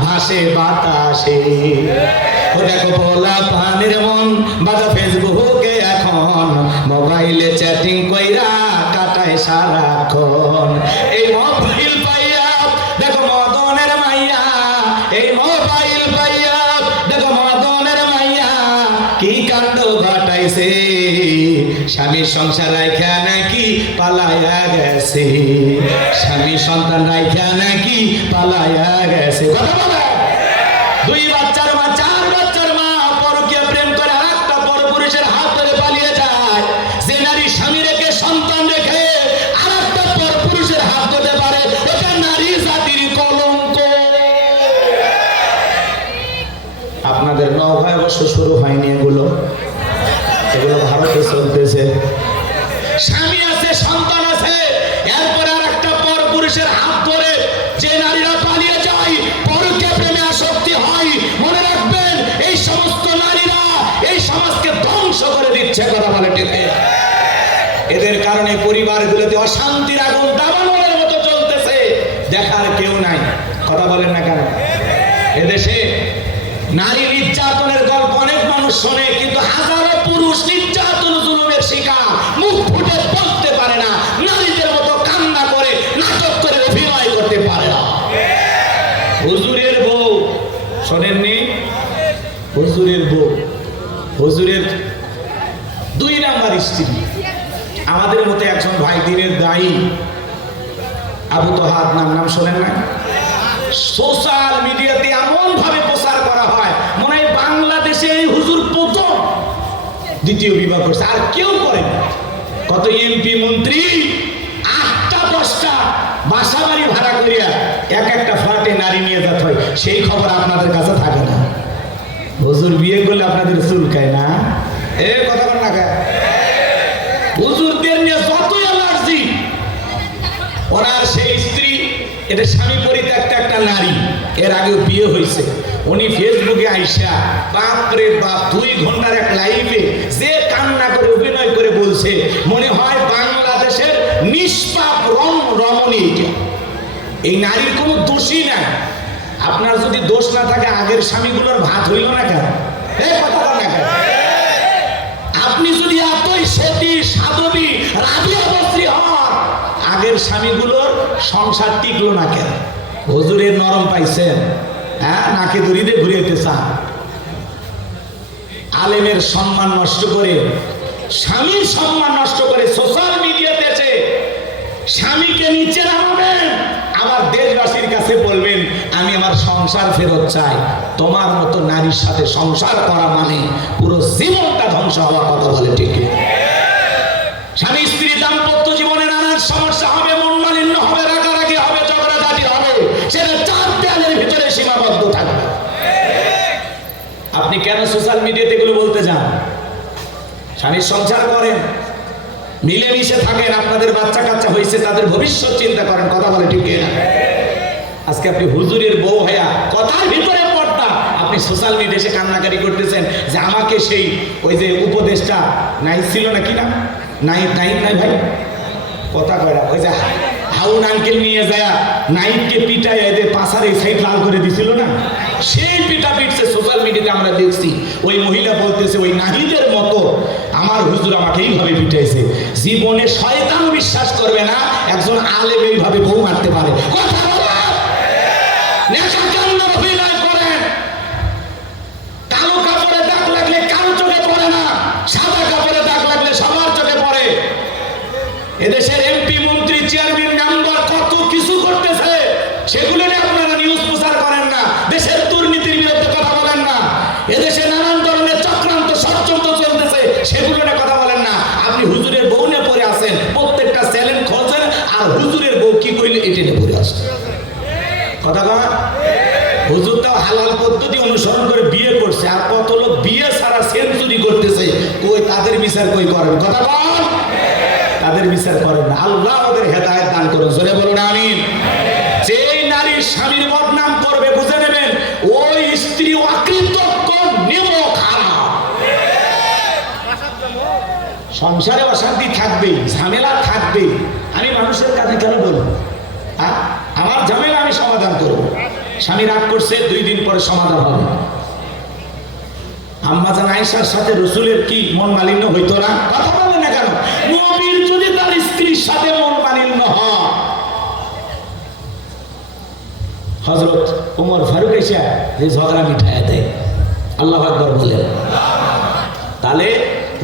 ভাসে বাতাসে। ও দেখো পোলা পানের মন বাজা ফেসবুকে এখন, মোবাইলে চ্যাটিং কইরা কাটায় সারাক্ষণ। এই মোবাইল পাইয়া দেখো মদনের মাইয়া, এই মোবাইল পাইয়া দেখো মদনের মাইয়া কি কাণ্ড ঘটাইছে, স্বামীর সংসার রাইখা নাকি পালায়া গেছে, স্বামী সন্তান রাইখা নাকি পালায়া গেছে। কথা বলে দুই বাচ্চার মা, চার বাচ্চার মা পরকীয়া প্রেম করে আরেকটা পরপুরুষের হাত ধরে পালিয়ে যায়। যে নারী স্বামী রেখে সন্তান রেখে আরেকটা পরপুরুষের হাত ধরতে পারে, ওটা নারী জাতির কলঙ্ক। আপনাদের নৌকায় অবশ্য শুরু হয়নি এগুলো, এগুলো ভারতে চলতেছে। স্বামী আছে, সন্তান আছে, এরপরে আরেকটা পরপুরুষের হাত ধরে যে নারীরা পালিয়ে যায়, পরকীয়া প্রেমে আসক্তি হয়, মনে রাখবেন এই সমস্ত নারীরা এই সমাজকে ধ্বংস করে দিচ্ছে। কথা বলে ঠিক? এদের কারণে পরিবারগুলোতে অশান্তির আগুন দাবানলের মতো চলতেছে, দেখার কেউ নাই। কথা বলেন না কেন? এদেশে নারী নির্যাতনের গল্প অনেক মানুষ শোনে, কিন্তু হাজারো পুরুষ নির্যাতন জুলুমের শিকার, মুখ ফুটে বলতে পারে না, নারীদের মতো কান্না করে নাটক করে অভিনয় করতে পারে না। হুজুরের বউ শোনেননি? হুজুরের বউ, হুজুরের 2 নাম্বার স্ত্রী। আমাদের মতো একজন ভাই দিনের দায়ী, আবু তোহাদ নাম শোনেন না? সোশ্যাল মিডিয়াতে এমন ভাবে প্রচার করা হয় মনে হয় বাংলাদেশে এই হুজুর প্রথম দ্বিতীয় বিবাহ করছে, আর কেউ করে না। কত এমপি মন্ত্রী 8টা 10টা বাসা বাড়ি ভাড়া করিয়া এক একটা ফ্ল্যাটে নারী নিয়ে যেতে হয়, সেই খবর আপনাদের কাছে থাকে না। হুজুর বিয়ে করলে আপনাদের চুলকায় না? এ কথা বল না কেন? হুজুরদের নিয়ে যতই অ্যালার্জি, ওনার সেই স্ত্রী, এটা স্বামী পরিত্যক্ত একটা নারী, এর আগেও বিয়ে হয়েছে। উনি ফেসবুকে আইসা বাপরে বাপ 2 ঘন্টার এক লাইভে যে কান্না করে অভিনয় করে বলছে, মনে হয় বাংলাদেশের নিষ্পাপ রমণী। এই নারীর কোনো দোষই নাই। আপনার যদি দোষ না থাকে আগের স্বামীগুলোর ভাত হইল না কেন? কথা বল না কেন? আপনি যদি এতই সতী সাধবী রাবিয়া বস্ত্রী হন, আগের স্বামীগুলোর সংসার টিকলো না কেন? হুজুরের নরম পাইছেন? হ্যাঁ, নাকে দড়িতে ঘুরিয়েতে চান। আলেমের সম্মান নষ্ট করে, স্বামীর সম্মান নষ্ট করে সোশ্যাল মিডিয়াতে এসে স্বামীকে নিচে নামাবেন, আবার দেশবাসীর কাছে বলবেন আমি আমার সংসার ফেরত চাই। তোমার মতো নারীর সাথে সংসার করা মানে পুরো জীবনটা ধ্বংস হওয়া। কথা বলে ঠিক? স্বামী স্ত্রী দাম্পত্য জীবনে নানান সমস্যা হবে, মন মালিন্য হবে, রাগারাগি হবে, ঝগড়াঝাটি হবে, সেটা 4 দেয়ালের ভিতরে সীমাবদ্ধ থাকবে। আপনি কেন সোশ্যাল মিডিয়াতে এগুলো বলতে যান? স্বামীর সংসার করেন, মিলেমিশে থাকেন, আপনাদের বাচ্চা কাচ্চা হয়েছে, তাদের ভবিষ্যৎ চিন্তা করেন। কথা বলে ঠিক না? আজকে আপনি হুজুরের বউ হইয়া কথার ভিতরে পড়তা, আপনি সোশ্যাল মিডিয়াতে কান্নাকারি করতেছেন যে আমাকে সেই ওই যে উপদেশটা নাই ছিল না, কি না নাই ভাই কথা কয়রা, ওই যে হাউন আঙ্কেল নিয়ে যায় নাইটকে পিটায় এদের পাশার এই সাইড লাল করে দিছিল না, সেই পিটা পিটছে সোশ্যাল মিডিয়াতে আমরা দেখছি। ওই মহিলা বলতেছে ওই নাহিদের মতো আমার হুজুর আমাকে এইভাবে পিটাইছে। জীবনে শয়তান বিশ্বাস করবে না একজন আলেম এইভাবে বউ মারতে পারে। কথা বলা নেশা কান্নার অভিনয় করেন, কালো কাপড়ে দাগ লাগলে কারো চোখে পড়ে না, সাদা কাপড়ে দাগ লাগলে সবার চোখে পড়ে। এদেশের এমপি মন্ত্রী চেয়ারম্যান মেম্বার কত কিছু করতেছে, সেগুলো নিয়ে আপনারা নিউজ প্রচার করেন না, দেশের দুর্নীতির বিরুদ্ধে কথা বলেন না, এদেশে নানান ধরনের চক্রান্ত ষড়যন্ত্র চলতেছে, সেগুলো নিয়ে কথা বলেন না। আপনি হুজুরের বউ নিয়ে পড়ে আসেন, প্রত্যেকটা চ্যালেঞ্জ খোঁজেন, আর হুজুরের বউ কি কইলে এটা নিয়ে পড়ে আসেন। কথা কয় হুজুর তো হালাল পদ্ধতি অনুসরণ করে বিয়ে করছে, আর কত লোক বিয়ে ছাড়া সেঞ্চুরি করতেছে, কই তাদের বিচার কই করেন? কথা বল, তাদের বিচার করেন না। আল্লাহ ওদের হেদায়েত দান করুন, জোরে বলুন আমিন। যেই নারীর স্বামীর বদনাম করবে বুঝে নেবেন ওই স্ত্রী অকৃতজ্ঞ, নিমক, খারাপ। সংসারে অশান্তি থাকবে, ঝামেলা থাকবে, আমি মানুষের কাছে কেন বলবো? আমার ঝামেলা আমি সমাধান করব। স্বামী রাগ করছে, 2 দিন পরে সমাধান হবে। আম্মা জান আয়েশার সাথে রসুলের কি মন মালিন্য হইতো না? কথা বলেন না কেন? নবীর যদি তার স্ত্রীর সাথে মন মালিন্য হয়, হযরত ওমর ফারুক এসে যে ঝগড়া মিটায়া দেয়, আল্লাহু আকবার বলেন। তাহলে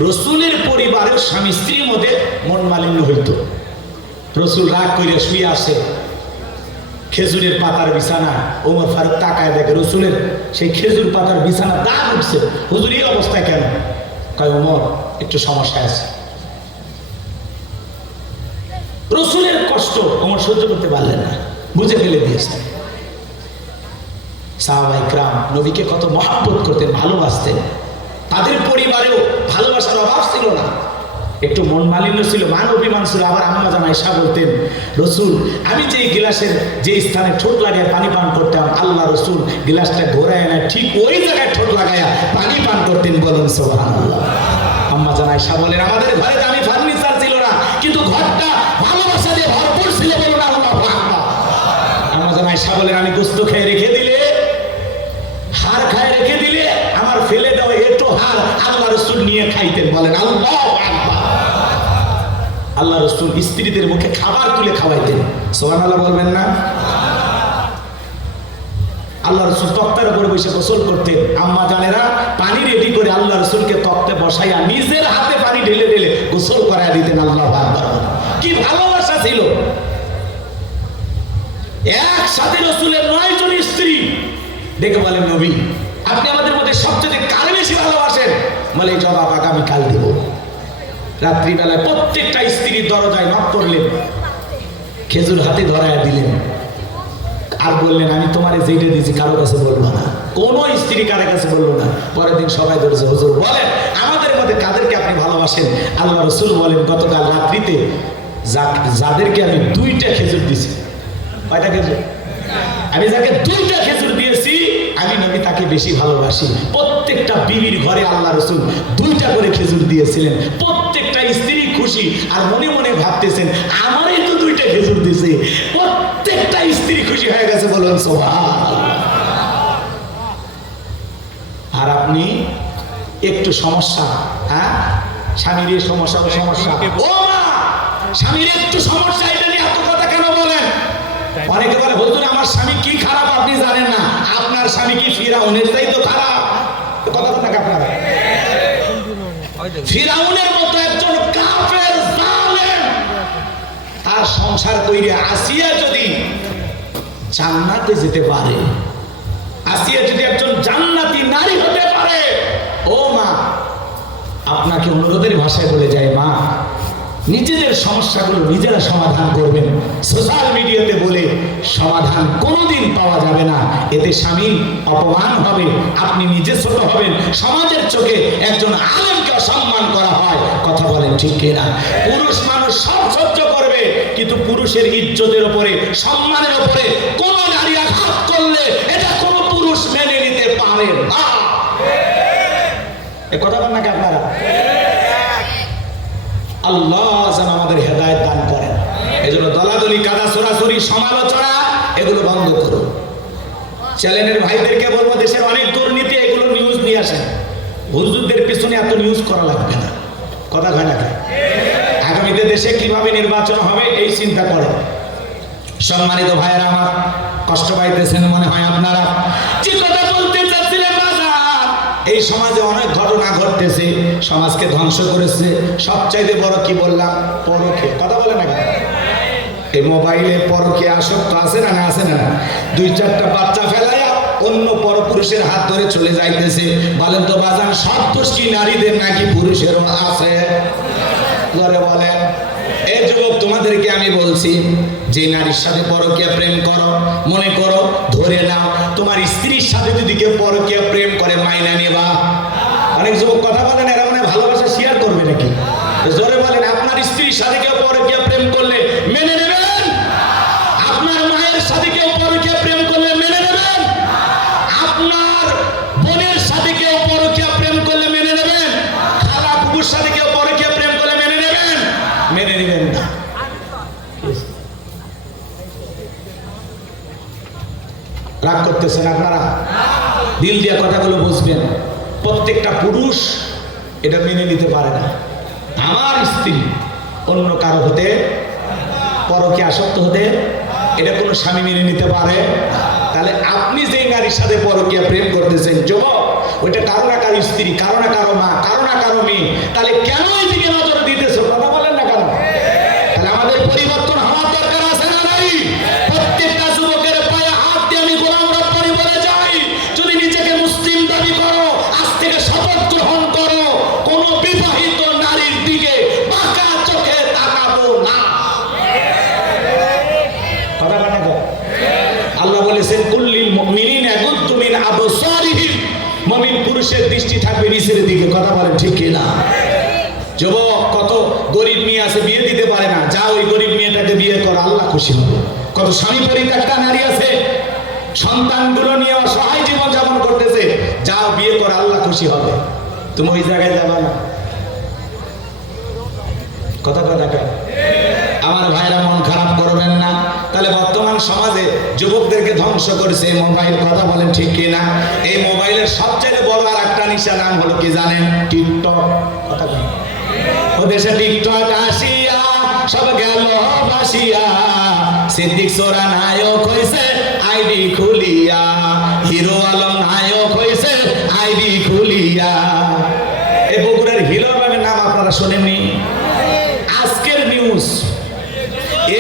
রসুলের পরিবারের স্বামী স্ত্রীর মধ্যে মন মালিন্য হইতো। রসুল রাগ করে শুয়ে আসে খেজুরের পাতার বিছানা, ওমর ফারুক তাকায় দেখে রসুলের সেই খেজুর পাতার বিছানা দাগ উঠছে। হুজুর এই অবস্থায় কেন? কয় ওমর একটু সমস্যা আছে। রসুলের কষ্ট ওমর সহ্য করতে পারলেন না, বুঝে ফেলে দিয়েছে। সাহাবায়ে কেরাম নবীকে কত মহব্বত করতেন, ভালোবাসতেন, তাদের পরিবারেও ভালোবাসার অভাব ছিল না। একটু মন মালিন্য ছিল, মান অভিমান ছিল। আবার আম্মা জান আয়েশা বলতেন, রসুল আমি যে গ্লাসের যে স্থানে ঠোঁট লাগায় পানি পান করতাম, আল্লাহ রসুল গ্লাসটা ঘোরায় না ঠিক ওই জায়গায় ঠোঁট লাগায়া পানি পান করতেন। বলুন সুবহানাল্লাহ। আম্মা জান আয়েশা বলেন, আমাদের ঘরে দামি ফার্নিচার ছিল না, কিন্তু ঘরটা ভালোবাসা দিয়ে ভরপুর ছিল। বলুন আল্লাহু আকবার। আম্মা জান আয়েশা বলেন, আমি গোশত খেয়ে রেখে দিলে, হাড় খায় রেখে দিলে, আমার ফেলে দেওয়া একটু হাড় আল্লাহ রসুল নিয়ে খাইতেন। বলেন আল্লাহু আকবার। আল্লাহ রসুল স্ত্রীদের মুখে খাবার তুলে খাওয়াইতেন। সুবহানাল্লাহ বলবেন না? আল্লাহ রসুল তক্তার উপরে বসে গোসল করতেন। আম্মা জানেরা পানি রেডি করে আল্লাহ রসুলকে তক্তে বসাইয়া নিজের হাতে পানি ঢেলে ঢেলে গোসল করাইয়া দিতেন। আল্লাহু আকবার। কি ভালোবাসা ছিল! একসাথে রসুলের 9 জন স্ত্রী দেখে বলেন, নবী আপনি আমাদের মধ্যে সবচেয়ে কারে বেশি ভালোবাসেন? বলে জবাব আগামীকাল দেব। রাত্রিবেলায় প্রত্যেকটা স্ত্রীর দরজায় নক করলেন, খেজুর হাতে ধরাইয়া দিলেন, আর বললেন আমি তোমারে যেটা দিয়েছি কারো কাছে বলবো না। কোন স্ত্রী কারো কাছে বলবো না। পরের দিন সবাই ধরেছে, হুজুর বলেন আমাদের মধ্যে কাদেরকে আপনি ভালোবাসেন? আল্লাহ রসুল বলেন, গতকাল রাত্রিতে যাদেরকে আমি 2টা খেজুর দিয়েছি। কয়টা খেজুর? আমি যাকে 2টা খেজুর দিয়েছি, আমি নবী তাকে বেশি ভালোবাসি। প্রত্যেকটা বিবির ঘরে আল্লাহ রসুল 2টা করে খেজুর দিয়েছিলেন। প্রত্যেকটা স্ত্রী খুশি, আর মনে মনে ভাবতেছেন আমারই তো 2টা খেজুর দিয়েছে। প্রত্যেকটা স্ত্রী খুশি হয়ে গেছে। বলুন সুবহানাল্লাহ। আর আপনি একটু সমস্যা, স্বামীর এই সমস্যা, ও মা স্বামীর একটু সমস্যা, এটা নিয়ে এত কথা কেন বলেন? অনেকে বলে হুজুর আমার স্বামী কি খারাপ আপনি জানেন না। আপনার স্বামী কি ফিরাউনের চাইতে খারাপ? কথা বলেন আপনারা। ফিরাউনের মতো একজন কাফের জালেম, তার সংসার কইরে আসিয়া যদি জান্নাতে যেতে পারে, আসিয়া যদি একজন জান্নাতি নারী হতে পারে, ও মা আপনাকে অনুরোধের ভাষায় বলে যায়, মা নিজেদের সমস্যাগুলো নিজেরা সমাধান করবেন। সোশ্যাল মিডিয়াতে বলে সমাধান কোনোদিন পাওয়া যাবে না। এতে স্বামী অপমান হবে, আপনি নিজে ছোট হবেন, সমাজের চোখে একজন আলেমকে অসম্মান করা হয়। কথা বলেন ঠিক কিনা? পুরুষ মানুষ সব সহ্য করবে, কিন্তু পুরুষের ইজ্জতের উপরে, সম্মানের উপরে কোন নারী আঘাত করলে এটা কোন পুরুষ মেনে নিতে পারে না। এ কথা বলেন নাকি আপনারা? আল্লাহ যেন আমাদের হেদায়েত দান করেন। এজন্য দলাদলি, কাদা ছড়াছড়ি, সমালোচনা এগুলো বন্ধ করুন। চ্যানেলের ভাইদেরকে বলবো, দেশের অনেক দুর্নীতি, এগুলো নিউজ নিয়ে আসেন। হুজুরদের পিছনে এত নিউজ করা লাগবে না। কথা হয় না? আগামীতে দেশে কিভাবে নির্বাচন হবে এই চিন্তা করেন। সম্মানিত ভাইয়েরা আমার, কষ্ট পাইতেছেন মনে হয় আপনারা। যে কথা বলতে চাচ্ছিলেন, এই সমাজে অনেক ঘটনা ঘটতেছে, সমাজকে ধ্বংস করেছে। সবচাইতে বড় কি বললাম? পরকে। কথা বলে না? এই মোবাইলে পরকে আসক্ত আছে না? না আছে না? 2-4টা বাচ্চা ফেলাইয়া অন্য পরপুরুষের হাত ধরে চলে যাইতেছে। বলেন তো বাজান, সব দোষ কি নারীদের নাকি পুরুষেরও আছে? ধরে বলেন। এই যুবক তোমাদেরকে আমি বলছি, যে নারীর সাথে পরকীয়া প্রেম করো, মনে করো ধরে নাও তোমার স্ত্রীর সাথে যদি কেউ পরকীয়া প্রেম করে, মাইনা নেবা? অনেক যুবক কথা বলেন, এরা মানে ভালোবাসা শেয়ার করবে নাকি? জোরে বলেন, আপনার স্ত্রীর সাথে কেউ পরকীয়া প্রেম করলে মেনে নেবেন? আপনার মায়ের সাথে কেউ পরকীয়া প্রেম করলে মেনে নেবেন? আপনার বোনের সাথে কেউ পরকীয়া প্রেম করলে মেনে নেবেন? খালা ফুফুর সাথে কেউ পরকীয়া প্রেম করলে করতেছেন আপনারা? দিল দিয়ে কথাগুলো বুঝবেন। প্রত্যেকটা পুরুষ এটা মেনে নিতে পারে না। আমার স্ত্রী অন্য কারো হতে, পরকে আসক্ত হতে, এটা কোনো স্বামী মেনে নিতে পারে? তাহলে আপনি যেই নারীর সাথে পরকীয়া প্রেম করতেছেন যুবক, ওইটা কারো না কারো স্ত্রী, কারো না কারো মা, কারো না কারো মেয়ে, তাহলে কেন এইদিকে নজর দিতেছো? কথা বলেন না কেন? তাহলে আমাদের পরিবর্তন হওয়ার দরকার আছে না নাই? প্রত্যেকটা যুবকের পায়ে হাত দিয়ে আমি গোলাম রব্বানী বলে যাই, যদি নিজেকে মুসলিম দাবি করো, আজ থেকে শপথ গ্রহণ করো, কোন বিবাহিত নারীর দিকে বাঁকা চোখে তাকাবো না। কথা বলেন না? আল্লাহ বলেছেন কুল্লিল মুমিনিনা ইয়াগুদ্দু মিন আবসারিহিম, মুমিন পুরুষের দৃষ্টি থাকবে নিচের দিকে। কথা বলেন ঠিক কি না? যুবক, কত গরিব মেয়ে আছে বিয়ে দিতে পারে না, যা ওই গরিব মেয়েটাকে বিয়ে করো, আল্লাহ খুশি হবে। কত স্বামী পরিত্যক্তা নারী আছে, সন্তানগুলো নিয়ে অসহায় জীবন যাপন করতেছে, যাও বিয়ে করো, আল্লাহ খুশি হবে। তুমি ওই জায়গায় যাবা না। কথা কথা আমার ভাইরা, মন খারাপ করবেন না। তাহলে বর্তমান সমাজে যুবকদেরকে ধ্বংস করেছে মোবাইল। কথা বলেন ঠিক কি না? এই মোবাইলের সবচেয়ে বড় আর একটা নিশা নাম হলো কি জানেন? টিকটক। কথা বলেন। ও দেশে টিকটক আসিয়া সব গেল বাসিয়া, সিদ্দিক সোরা নায়ক হইছে আইডি খুলিয়া, হিরো আলম নায়ক হইছে আইডি খুলিয়া। এই বগুড়ার হিরো আলমের নাম আপনারা শোনেননি? আজকের নিউজ,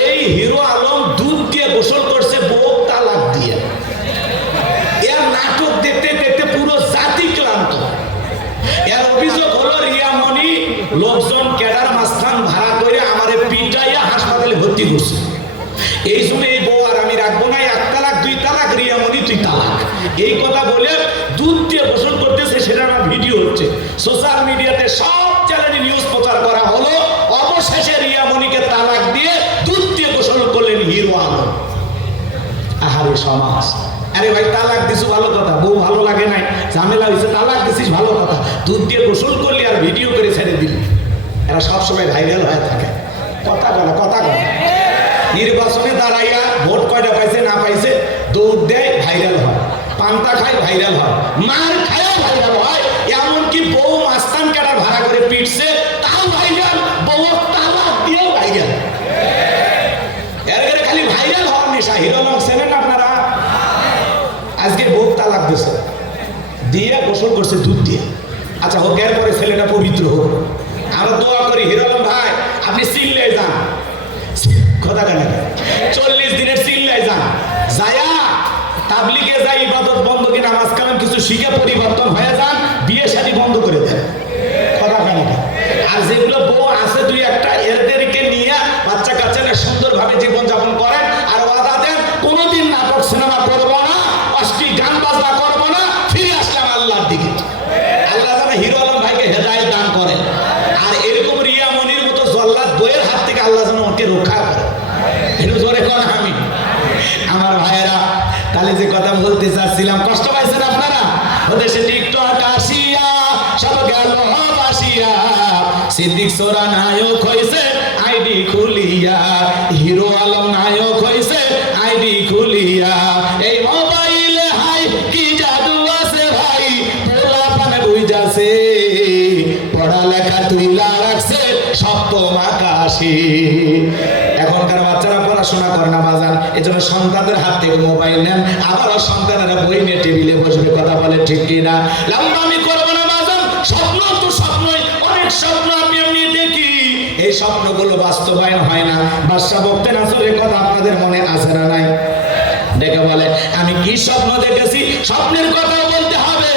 এই হিরো আলম দুধ দিয়ে গোসল করছে বউ তালাক দিয়ে। এর নাটক দেখতে দেখতে পুরো জাতি ক্লান্ত। এর অভিযোগ হলো রিয়ামণি লোকজন কেডার মাস্তান ভাড়া করে আমারে পিটাইয়া হাসপাতালে ভর্তি করছে। এই জন্য এই বউ আর আমি রাখবো না, এক তালাক দুই তালাক, রিয়ামণি তুই তালাক, এই কথা বলে দুধ দিয়ে গোসল করতেছে। সেটা আমার ভিডিও হচ্ছে সোশ্যাল মিডিয়াতে, সব চ্যানেলে নিউজ প্রচার করা হলো। অবশেষে রিয়ামণিকে তালাক দিয়ে দুধ দিয়ে গোসল করলেন হিরো আলম। আহারে সমাজ! আরে ভাই, তালাক দিছো ভালো কথা, বউ ভালো লাগে নাই, ঝামেলা হয়েছে, তালাক দিছিস ভালো কথা, দুধ দিয়ে গোসল করলি আর ভিডিও করে ছেড়ে দিলি। এরা সবসময় ভাইরাল হয়ে থাকে। কথা বলা, কথা বলা। নির্বাচনে দাঁড়াইয়া ভোট কয়টা পাইছে না পাইছে দৌড় দেয়, ভাইরাল হয়। পান্তা খায়, ভাইরাল হয়। মার খায়, ভাইরাল হয়। এমনকি বউ মাস্তান কাটার ভাড়া করে পিটছে, তাও ভাইরাল। বউ তালাক দিয়েও ভাইরাল। এর খালি ভাইরাল হওয়ার নেশা। হিরো আলম চেনেন আপনারা? আজকে বউ তালাক দিছে, দিয়ে গোসল করছে দুধ দিয়ে। আচ্ছা হোক, এরপরে ছেলেটা পবিত্র হোক। আমরা দোয়া করি, হিরো আলম ভাই আপনি চিল্লায় যান। কথা কেন? 40 দিনের চিল্লায় যান, যায়া তাবলিগে যাই, ইবাদত বন্ধকে নামাজ কালাম কিছু শিখে পরিবর্তন হয়ে যান, বিয়ে শাদী বন্ধ করে দেন। কথা কেন? আর যেগুলো বউ আছে দুই একটা, এদেরকে নিয়ে বাচ্চা কাচ্চা সুন্দরভাবে জীবন যাপন করেন। আর ওয়াদা দেন কোনোদিন নাটক সিনেমা করবো না, অশ্লীল গান বাজনা করবো না, ফিরে আসলাম আল্লাহর দিকে। আল্লাহ যেন হিরো আলম ভাইকে হেদায়েত দান করেন। আর এরকম রিয়ামণির মতো জল্লাদ বইয়ের হাত থেকে আল্লাহ যেন ওকে রক্ষা করে। জোরে কোন আমি। আমার ভাইয়েরা, তাহলে যে কথা বলতে চাচ্ছিলাম, কষ্ট পাইছেন আপনারা? ওদেশে টিকটক আসিয়া সব গেল বাসিয়া, সিদ্দিক সোরা নায়ক হইছে আইডি খুলিয়া, হিরো আলম নায়ক হইছে আইডি খুলিয়া। এই মোবাইলে হাই কি জাদু আছে ভাই, পোলা পানে বুঝাছে, পড়ালেখা তুইলা রাখছে সপ্তম আকাশে। এখনকার বাচ্চারা পড়াশোনা করে না বাজান, এজন্য সন্তানদের হাত থেকে মোবাইল নেন, আবারও সন্তানেরা বই নিয়ে টেবিলে বসবে। কথা বলে ঠিক কিনা? লম্বা আমি করবো না বাজান, স্বপ্ন তো স্বপ্নই, অনেক স্বপ্ন আমি এমনি দেখি, এই স্বপ্নগুলো বাস্তবায়ন হয় না। বাদশাহ বক্তের আসরের কথা আপনাদের মনে আছে না নাই? দেখে বলে আমি কি স্বপ্ন দেখেছি, স্বপ্নের কথা বলতে হবে,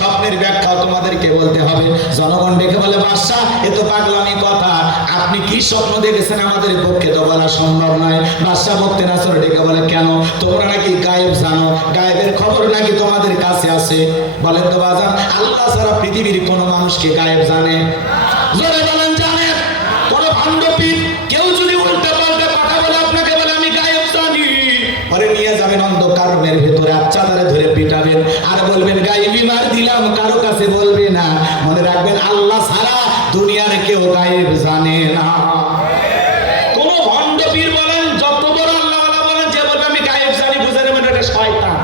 স্বপ্নের ব্যাখ্যা তোমাদেরকে বলতে হবে। জনগণ ডেকে বলে বাদশাহ এ তো পাগলামি কথা, আপনি কি স্বপ্ন দেখেছেন আমাদের পক্ষে তো বলা সম্ভব নয়। বাদশাহ বক্তে নাসর ডেকে বলে কেন, তোমরা নাকি গায়েব জানো, গায়েবের খবর নাকি তোমাদের কাছে আছে? বলেন তো বাজান, আল্লাহ ছাড়া পৃথিবীর কোনো মানুষকে গায়েব জানে? জোরে বলেন জানে? কোন ভাণ্ডপীর কেউ যদি উল্টা পাল্টা কথা বলে আপনাকে বলে আমি গায়েব জানি, পরে নিয়ে যাবেন অন্ধকার রুমের ভেতরে, আচ্ছাদারে ধরে পিটাবেন আর বলবেন গায়েবী মার দিলাম, কারো কাছে বলবে না। মনে রাখবেন আল্লাহ ছাড়া দুনিয়ার কেউ গায়েব জানে না। কোন ভণ্ডপীর বলেন, যত বড় আল্লাহওয়ালা বলেন, যে বলবে আমি গায়েব জানি, বুঝে নেবেন এটা শয়তান।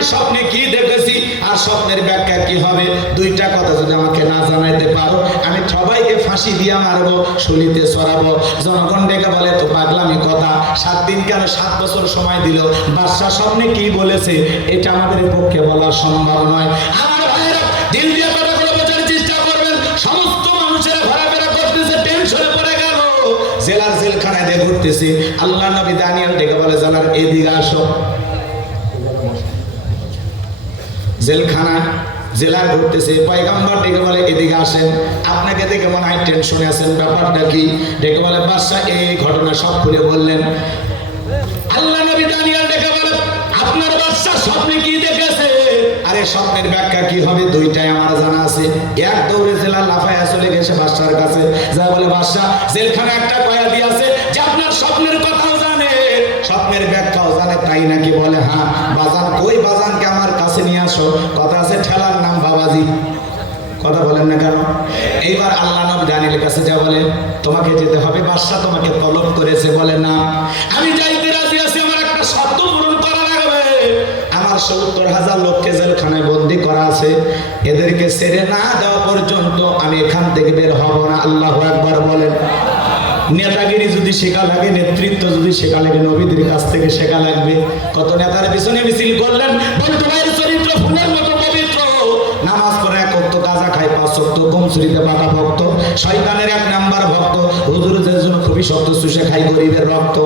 আমি স্বপ্নে কি দেখেছি আর স্বপ্নের ব্যাখ্যা কি হবে, দুইটা কথা যদি আমাকে না জানাইতে পারো আমি সবাইকে ফাঁসি দিয়া মারবো, শুলিতে ছড়াবো। জনগণ ডেকে বলে তো পাগলামি কথা, 7 দিন কেন 7 বছর সময় দিল, বাদশাহ স্বপ্নে কি বলেছে এটা আমাদের পক্ষে বলা সম্ভব নয়। আমার ভাইরা দিল দিয়ে কথাগুলো বোঝার চেষ্টা করবেন। সমস্ত মানুষেরা ঘোরাফেরা করতেছে, টেনশনে পড়ে গেল, জেলার জেলখানায় দিয়ে ঘুরতেছে। আল্লাহ নবী দানিয়েল ডেকে বলে জানার এদিকে আসো। জেলখানা জেলার ঘুরতেছে, পয়গম্বর ডেকে বলে এদিকে আসেন। আপনাকে দেখে মনে হয় টেনশনে আছেন, ব্যাপারটা কি? ডেকে বলে বাদশাহ এই ঘটনা সব খুলে বললেন। আল্লাহ নবী দানিয়েল ডেকে বলে আপনার বাদশাহ স্বপ্নে কি দেখেছে? আরে স্বপ্নের ব্যাখ্যা কি হবে দুইটাই আমার জানা আছে। এক দৌড়ে জেলা লাফায়া চলে গেছে বাদশার কাছে, যা বলে বাদশাহ জেলখানা একটা কয়াদি আছে যে আপনার স্বপ্নের কথাও জানে, স্বপ্নের ব্যাখ্যাও জানে, তাই নাকি? বলে হ্যাঁ। বাজান কই? বাজানকে আমার কাছে নিয়ে আসো। কথা আছে ঠেলার নাম বাবাজি, কথা বলেন না কেন? এইবার আল্লাহ নবী দানিয়েলের কাছে যা বলে তোমাকে যেতে হবে, বাদশা তোমাকে তলব করেছে। বলে না আমি যাইতে রাজি আছি, আমার একটা শর্ত পূরণ করা লাগবে। আমার 70,000 লোককে জেলখানায় বন্দি করা আছে, এদেরকে ছেড়ে না দেওয়া পর্যন্ত আমি এখান থেকে বের হব না। আল্লাহু আকবার বলেন। নেতাগিরি যদি শেখা লাগে, নেতৃত্ব যদি শেখা লাগে, নবীদের কাছ থেকে শেখা লাগবে। কত নেতার পিছনে মিছিল করলেন, বন্ধু ভাইয়ের চরিত্র ফুলের মতো পবিত্র, নামাজ পড়ে 1 ওয়াক্ত, গাঁজা খায় 5 ওয়াক্ত, কমসুরিতে বাধা ভক্ত, শয়তানের 1 নাম্বার ভক্ত, হুজুরদের জন্য খুবই শক্ত, চুষে খাই গরিবের রক্ত।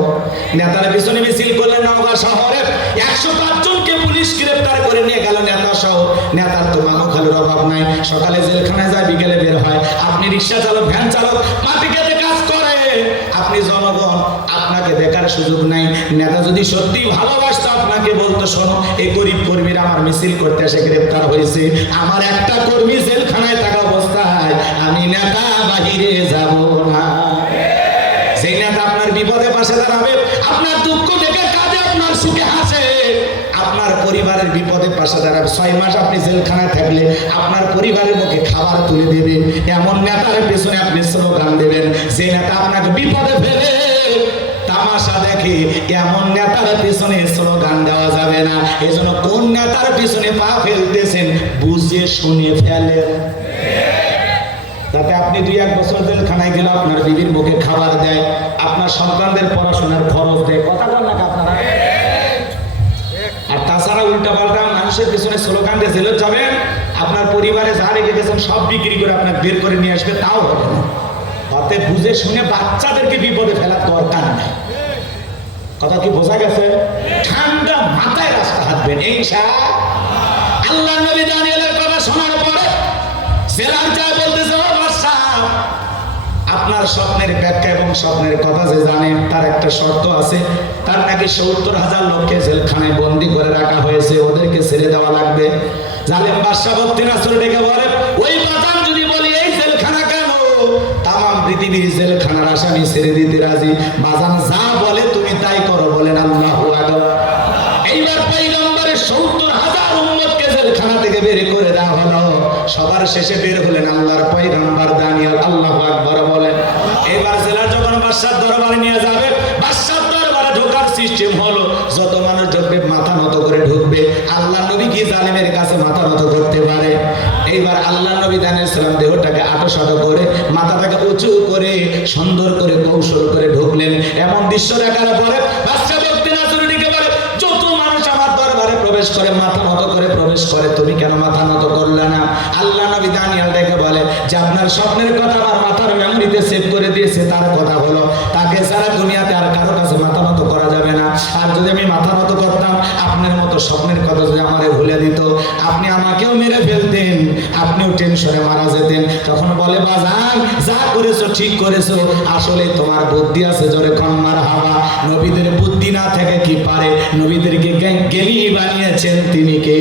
নেতার পিছনে মিছিল করলেন নওগাঁ শহরে, 105 জনকে পুলিশ গ্রেফতার করে নিয়ে গেল নেতা সহ। নেতার তো মানো খালুর অভাব নাই, সকালে জেলখানায় যায়, বিকেলে বের হয়। আপনি রিক্সা চালক, ভ্যান চালক, মাটি খেতে কাজ করে, আপনি জনগণ, আপনাকে দেখার সুযোগ নাই। নেতা যদি সত্যি ভালোবাসতো আপনাকে বলতো শোনো এই গরিব কর্মীরা আমার মিছিল করতে এসে গ্রেফতার হয়েছে, আমার একটা কর্মী জেলখানায় থাকা অবস্থায় আমি নেতা বাহিরে যাব না। সেই নেতা আপনার বিপদে পাশে দাঁড়াবে, আপনার দুঃখ দেখে কাঁদে, আপনার সুখে হাসে, আপনার পরিবারের বিপদে পাশে দাঁড়াবে। 6 মাস আপনি জেলখানায় থাকলে আপনার পরিবারের মুখে খাবার তুলে দেবে, এমন নেতার পেছনে আপনি স্লোগান দেবেন। যে নেতা আপনাকে বিপদে ফেলে তামাশা দেখে, এমন নেতার পেছনে স্লোগান দেওয়া যাবে না। এজন্য কোন নেতার পেছনে পা ফেলতেছেন বুঝে শুনে ফেলেন, তাতে আপনি 2-1 বছর জেলখানায় গেলে আপনার বিবির মুখে খাবার দেয়, আপনার সন্তানদের পড়াশোনার খরচ দেয়। কথা বল না আপনারা? আর তাছাড়া উল্টা পাল্টা মানুষের পিছনে স্লোগান দিয়ে জেলে যাবেন, আপনার পরিবারে যা রেখে গেছেন সব বিক্রি করে আপনার বের করে নিয়ে আসবে, তাও হবে না। অতএব বুঝে শুনে বাচ্চাদেরকে বিপদে ফেলার দরকার নাই। কথা কি বোঝা গেছে? ঠান্ডা মাথায় রাস্তা হাঁটবেন ইনশাআল্লাহ। আল্লাহ নবী দানিয়েলের কথা শোনার পরে জেলার যা বলতেছে, ও বাদশা আপনার স্বপ্নের ব্যাখ্যা এবং স্বপ্নের কথা যে জানেন তার একটা শর্ত আছে। তার নাকি 70,000 লোককে জেলখানায় বন্দি করে রাখা হয়েছে, ওদেরকে ছেড়ে দেওয়া লাগবে। জালেম বাদশা বক্তি নাসর ডেকে বলে ওই বাজান যদি বলি এই জেলখানা কেন, তামাম পৃথিবীর জেলখানার আসামি ছেড়ে দিতে রাজি। বাজান যা বলে তুমি তাই করো, বলেন আল্লাহু আকবার। এইবার পয়গম্বরের 70,000 উম্মতকে জেলখানা থেকে বের করে দেওয়া হলো। সবার শেষে বের হলেন আল্লাহর পয়গম্বর দানিয়েল। আল্লাহু আকবার বলেন। এবার জেলার যখন বাদশার দরবারে নিয়ে যাবে, বাদশার দরবারে ঢোকার সিস্টেম হলো যত মানুষ ঢুকবে মাথা নত করে ঢুকবে। আল্লাহ নবী কি জালেমের কাছে মাথা নত করতে পারে? এইবার আল্লাহ নবী দানিয়েল সালাম দেহটাকে আটোসাটো করে মাথাটাকে উঁচু করে সুন্দর করে কৌশল করে ঢুকলেন। এমন দৃশ্য দেখার পরে বাদশা বক্তি নাসরুনিকে বলে যত মানুষ আমার দরবারে প্রবেশ করে মাথা নত করে প্রবেশ করে, তুমি কেন মাথা নত করলে না? আল্লাহ নবী দানিয়েল দেখে বলে যে আপনার স্বপ্নের কথা আমার মাথার মেমোরিতে সেভ করে দিয়েছে, তার কথা হলো তাকে ছাড়া দুনিয়াতে আর কারো কাছে মাথা নত করা যাবে না। আর যদি আমি মাথা নত করতাম, আপনার মতো স্বপ্নের কথা যদি আমারে ভুলে দিত, আপনি আমাকেও মেরে ফেলতেন, আপনিও টেনশনে মারা যেতেন। তখন বলে বাজান যা করেছো ঠিক করেছো, আসলে তোমার বুদ্ধি আছে, জোরে কম্মার হাওয়া। নবীদের বুদ্ধি না থেকে কি পারে? নবীদেরকে জ্ঞানী বানিয়েছেন তিনি কে?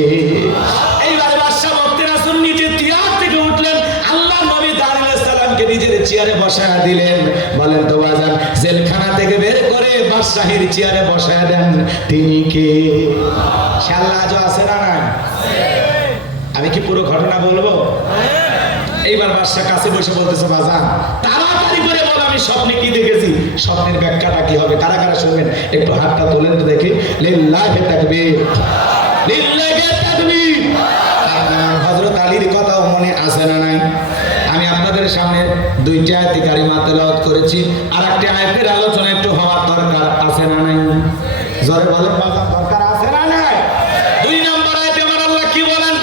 এইবারে বাদশা বক্তি নাসর নিজে চেয়ার থেকে উঠলেন, আল্লাহ নবী দানিয়েল সালামকে নিজের চেয়ারে বসায়া দিলেন। বলেন তো বাজান জেলখানা থেকে বের করে বাদশাহীর চেয়ারে বসায়া দেন, তিনি কে? সে আল্লাহ আজও আছে না নাই? আমি কি পুরো ঘটনা বলবো? এইবার বাদশা কাছে বসে বলতেছে বাজান তাড়াতাড়ি করে বল আমি স্বপ্নে কি দেখেছি, স্বপ্নের ব্যাখ্যাটা কি হবে? কারা কারা শুনবেন একটু হাতটা তোলেন তো দেখি। লিল্লাহি তাকবীর। লিল্লাহি তাকবীর। হযরত আলীর কথাও মনে আছে না নাই? আমি আপনাদের সামনে দুইটা আয়াত কারিমা তেলাওয়াত করেছি, আর একটা আয়াতের আলোচনা একটু হওয়ার দরকার আছে না নাই? জোরে বলেন বাজার, দরকার আছে না নাই? 2 নম্বর আয়াতে আমার আল্লাহ কি বলেন?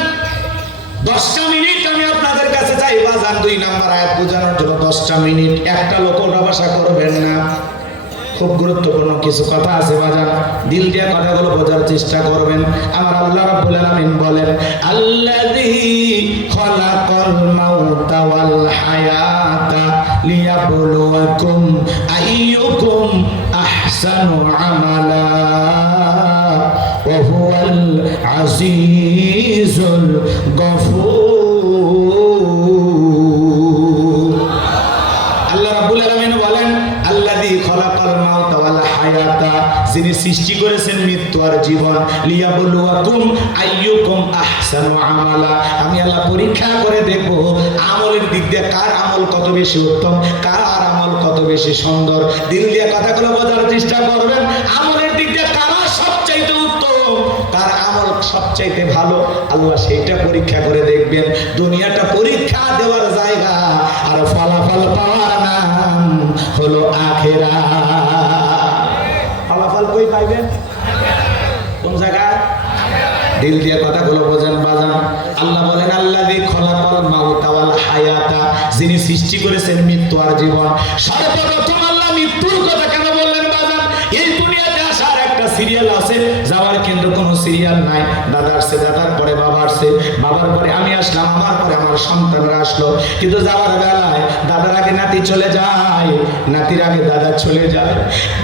10টা মিনিট আমি আপনাদের কাছে চাই বাজান 2 নম্বর আয়াত বোঝানোর জন্য। 10টা মিনিট, একটা লোক ভাষা করবেন না। খুব গুরুত্বপূর্ণ কিছু কথা আছে বাজান, দিল দিয়ে কথাগুলো বোঝার চেষ্টা করবেন। আমার আল্লাহ রাব্বুল আলামিন বলেন, আল্লাযী খালাকাল মাউতা ওয়াল হায়াতা লিয়াবলুয়াকুম আইয়ুকুম আহসানু আমালা ওয়া হুয়াল আজিজুল গফুর। আল্লাহ রাব্বুল আলামিন বলেন, আল্লাযী খালাকাল মাউতা ওয়াল হায়াতা, যিনি সৃষ্টি করেছেন মৃত্যু আর জীবন, লিয়াবলুয়াকুম আইয়ুকুম আহসানু আমালা, আমি আল্লাহ পরীক্ষা করে দেখব আমলের দিক দিয়ে কার আমল কত বেশি উত্তম, কার আমল কত বেশি সুন্দর। দিল দিয়ে কথাগুলো বোঝার চেষ্টা করবেন, আমলের দিক দিয়ে কার সবচাইতে উত্তম, কার আমল সবচাইতে ভালো, আল্লাহ সেইটা পরীক্ষা করে দেখবেন। দুনিয়াটা পরীক্ষা দেওয়ার জায়গা, আর ফলাফল পাওয়ার নাম হলো আখিরাত। ফলাফল কই পাইবেন? কোন জায়গায়? দিল দিয়ে কথাগুলো বোঝেন বাজান। আল্লাহ বলেন, আল্লাযী খালাকাল মাউতা ওয়াল হায়াতা, যিনি সৃষ্টি করেছেন মৃত্যু আর জীবন। সর্বপ্রথম আল্লাহ মৃত্যুর কথা কেন বললেন বাজান? এই দুনিয়াতে আসার একটা সিরিয়াল আছে, যাওয়ার কিন্তু কোনো সিরিয়াল নাই। দাদা আসছে, দাদার পরে বাবা আসছে, বাবার পরে আমি আসলাম, আমার পরে আমার সন্তানরা আসলো। কিন্তু যাওয়ার বেলায় দাদার আগে নাতি চলে যায়, নাতির আগে দাদা চলে যায়,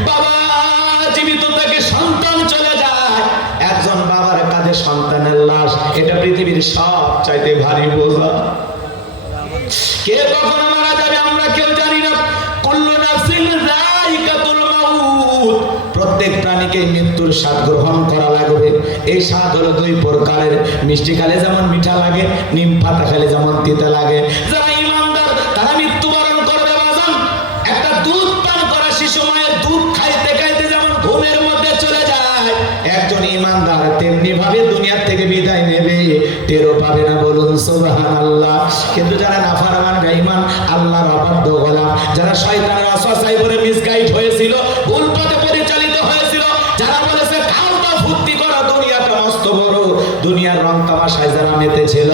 বাবা জীবিত থেকে সন্তান চলে যায়। একজন বাবার কাঁধে সন্তানের লাশ, এটা পৃথিবীর সবচাইতে ভারী বোঝা। কে কখন মারা যাবে আমরা কেউ জানি না। কুল্লু নাফসিন যায়িকাতুল মাউত, প্রত্যেক প্রাণীকে মৃত্যুর স্বাদ গ্রহণ করা লাগবে। এই স্বাদ হলো 2 প্রকারের, মিষ্টি খেলে যেমন মিঠা লাগে, নিম পাতা খেলে যেমন তিতা লাগে। যারা ইমানদার তারা মৃত্যুবরণ করবে বাজান। একটা দুধ পান করা শিশু মায়ের দুধ খাইতে খাইতে যেমন ঘুমের মধ্যে চলে যায়, একজন ইমানদার তেমনি ভাবে দুনিয়া থেকে বিদায় নেবে, টেরও পাবে না। বলুন সুবহানাল্লাহ। কিন্তু যারা নাফরমান বেঈমান, আল্লাহর অবাধ্য গোলাম, যারা শয়তানের ওয়াসওয়াসায় পড়ে মিসগাইড হয়েছিল, ভুল পথে পরিচালিত হয়েছিল, যারা বলেছে খাওয়া ফুর্তি করা দুনিয়াটা মস্ত বড়, দুনিয়ার রং তামাশায় যারা মেতেছিল,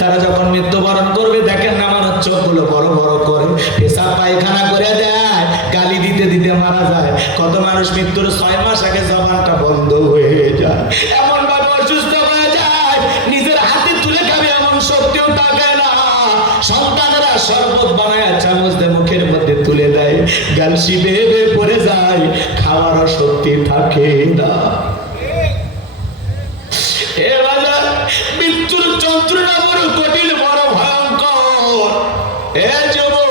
তারা যখন মৃত্যুবরণ করবে দেখেন না মানুষ চোখগুলো বড় বড় করে পেশাব পায়খানা করে দেয়, গালি দিতে দিতে মারা যায়। কত মানুষ মৃত্যুর 6 মাস আগে জবানটা বন্ধ হয়ে যায়, এমন ভাবে অসুস্থ হয়ে যায়, নিজের হাতে তুলে খাবে এমন শক্তিও থাকে না। সন্তানরা শরবত বানায় চামচ দিয়ে মুখের মধ্যে তুলে দেয়, গাল শিবে পড়ে যায়, খাওয়ারও শক্তি থাকে না। মৃত্যুর যন্ত্রণা বড় কঠিন, বড় ভয়ঙ্কর। এ যুবক,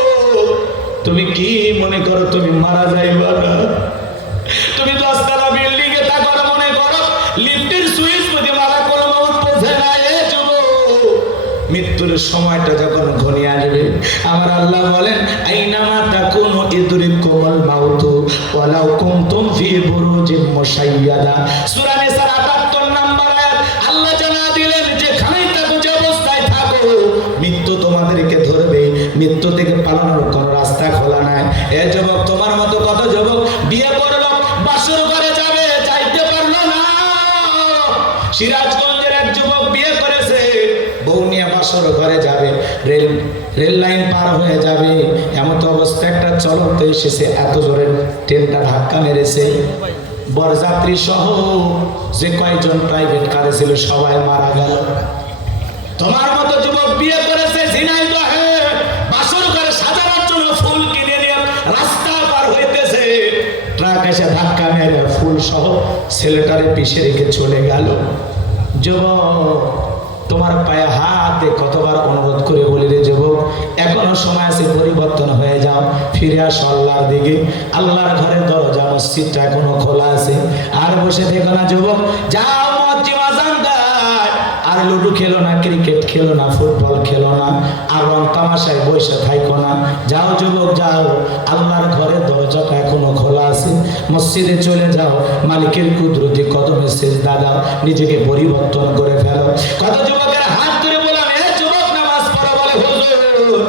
তুমি কি মনে করো তুমি মারা যাইবা না? তুমি 10 তলা বিল্ডিং এ থাকো, মনে করো লিফটের সুইচ মধ্যে মালাকুল মউত পৌঁছে না। এ যুবক, মৃত্যুর সময়টা যখন ঘনিয়ে আসবে, আমার আল্লাহ বলেন, আইনামা তাকুনু ইদরিকুমুল মাউত ওয়ালাউ কুনতুম ফি বুরুজিন মুশাইয়াদা। সূরা নিসার 78 নম্বর আয়াত। আল্লাহ জানা দিলেন, যেখানেই থাকো, যে অবস্থায় থাকো, মৃত্যু তোমাদেরকে ধরবে। মৃত্যু থেকে পালানোর কোনো রাস্তা খোলা নাই। এ যুবক, তোমার মতো কত যুবক বিয়ে করলো, বাসর ঘরে যাবে, যাইতে পারলো না। সিরাজগঞ্জের এক যুবক বিয়ে করেছে, বউ নিয়ে বাসর ঘরে যাবে, রেল লাইন পার হয়ে যাবে, এমন তো অবস্থা একটা চলন্ত এসেছে, এত জোরে ট্রেনটা ধাক্কা মেরেছে, বরযাত্রী সহ যে কয়েকজন প্রাইভেট কারে ছিল সবাই মারা গেল। তোমার মতো যুবক বিয়ে করেছে, ঝিনাইদহে বাসর ঘরে সাজানোর জন্য ফুল কিনে নিয়ে রাস্তা পার হইতেছে, ট্রাক এসে ধাক্কা মেরে ফুল সহ ছেলেটারে পিছে রেখে চলে গেল। যুবক, তোমার পায়ে হাতে কতবার অনুরোধ করে বলি রে যুবক, এখনো সময় আছে, পরিবর্তন হয়ে যাও, ফিরে আসো আল্লাহর দিকে। আল্লাহর ঘরের দরজা মসজিদটা এখনো খোলা আছে, আর বসে থেকো না যুবক, যাও মসজিদে আযান দেয়, আর লুডু খেলো না, ক্রিকেট খেলো না, ফুটবল খেলো না, আর রং তামাশায় বসে থাইকো না। যাও যুবক যাও, আল্লাহর ঘরের দরজাটা এখনো খোলা আছে, মসজিদে চলে যাও, মালিকের কুদরতি কদমে সেজদা দাও, নিজেকে পরিবর্তন করে ফেলো। কত যুবকের হাত ধরে বললাম, এ যুবক নামাজ পড়ো, বলে হুজুর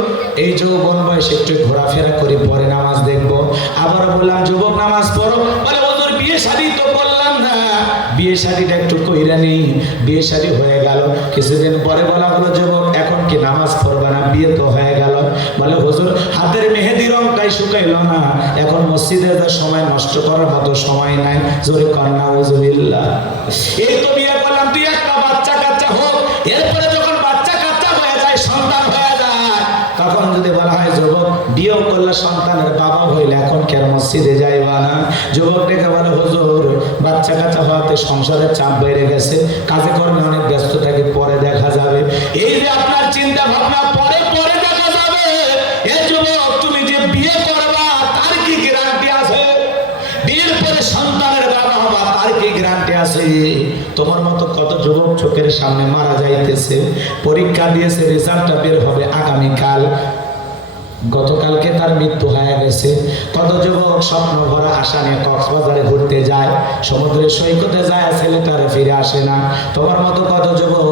এই যৌবন বয়সে একটু ঘোরাফেরা করি, পরে নামাজ দেখবো। আবার বললাম যুবক নামাজ পড়ো, বলে হুজুর বিয়ে শাদী তো করলাম না, বিয়ে শাদীটা একটু কইরা নেই। বিয়ে শাদী হয়ে গেল, কিছুদিন পরে বলা হলো যুবক এখন কি নামাজ পড়বে না, বিয়ে তো হয়ে গেল। বলে হুজুর হাতের মেহেদি রংটাই শুকাইলো না, এখন মসজিদে সময় নষ্ট করার মতো সময় নাই। জোরে কন্যা হুজুরিল্লাহ। এই তো বিয়ে করলাম, তুই একটা বাচ্চা কাচ্চা হোক, এরপরে যখন বাচ্চা কাচ্চা হয়ে যায়, সন্তান হয়ে যায়, তখন যদি বলা হয় যুবক বিয়েও করলে সন্তানের বাবা হইলে এখন কেন মসজিদে যাইবা না? যুবক ডেকে বলে হুজুর বাচ্চা কাচ্চা হওয়াতে সংসারের চাপ বেড়ে গেছে, কাজে কর্মে অনেক ব্যস্ত থাকে, পরে দেখা যাবে। এই যে আপনার চিন্তা ভাবনা পরে পরে দেখা যাবে, এ যুবক তুমি যে বিয়ে করবা তার কি গ্যারান্টি আছে? বিয়ের পরে সন্তানের বাবা হবা তার কি গ্যারান্টি আছে? তোমার মতো কত যুবক চোখের সামনে মারা যাইতেছে, পরীক্ষা দিয়েছে, রেজাল্টটা বের হবে আগামীকাল, গতকালকে তার মৃত্যু হয়ে গেছে। কত যুবক স্বপ্ন ভরা আশা নিয়ে কক্সবাজারে ঘুরতে যায়, সমুদ্রের সৈকতে যায়, ছেলেটারে ফিরে আসে না। তোমার মতো কত যুবক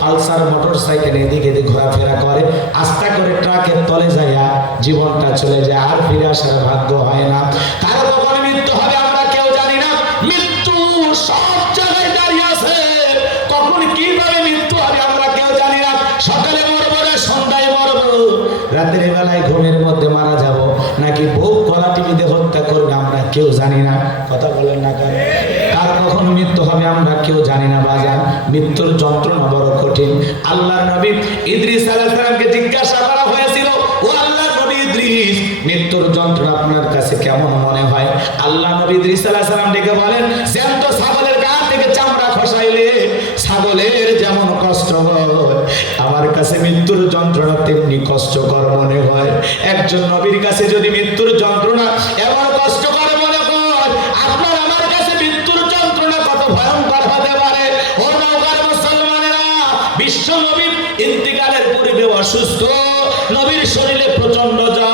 পালসার মোটর সাইকেল এদিকে এদিকে ঘোরাফেরা করে, আস্তে করে ট্রাকের তলে যাইয়া জীবনটা চলে যায়, আর ফিরে আসার ভাগ্য হয় না। কারো কখন মৃত্যু হবে আমরা কেউ জানি না, মৃত্যু সব জায়গায় দাঁড়িয়ে আছে, কখন কিভাবে মৃত্যু হবে আমরা কেউ জানি না। সকালে মরবো না সন্ধ্যায় মরবো, রাতের বেলায় ঘুমের মধ্যে মারা যাব, নাকি বউ কলা টিভিতে হত্যা করবে আমরা কেউ জানি না। কথা বলেন না কেন? কার কখন মৃত্যু হবে আমরা কেউ জানি না বাজার। মৃত্যুর যন্ত্রণা বড় কঠিন। আল্লাহর নবী ইদ্রিস আলাইহিস সালামকে জিজ্ঞাসা করা হয়েছিল, ও আল্লাহর নবী ইদ্রিস মৃত্যুর যন্ত্রণা আপনার কাছে কেমন মনে হয়? আল্লাহ নবী ইদ্রিস আলাইহিস সালাম ডেকে বলেন, জ্যান্ত ছাগলের গা থেকে চামড়া খসাইলে ছাগলের যেমন কষ্ট হয়, আমার কাছে মৃত্যুর যন্ত্রণা তেমনি কষ্টকর মনে হয়। একজন নবীর কাছে যদি মৃত্যুর যন্ত্রণা এমন কষ্টকর মনে হয়, আপনার আমার কাছে মৃত্যুর যন্ত্রণা কত ভয়ঙ্কর হতে পারে। ও নওগাঁর মুসলমানেরা, বিশ্ব নবী ইন্তিকালের পূর্বে অসুস্থ, নবীর শরীরে প্রচন্ড জ্বর।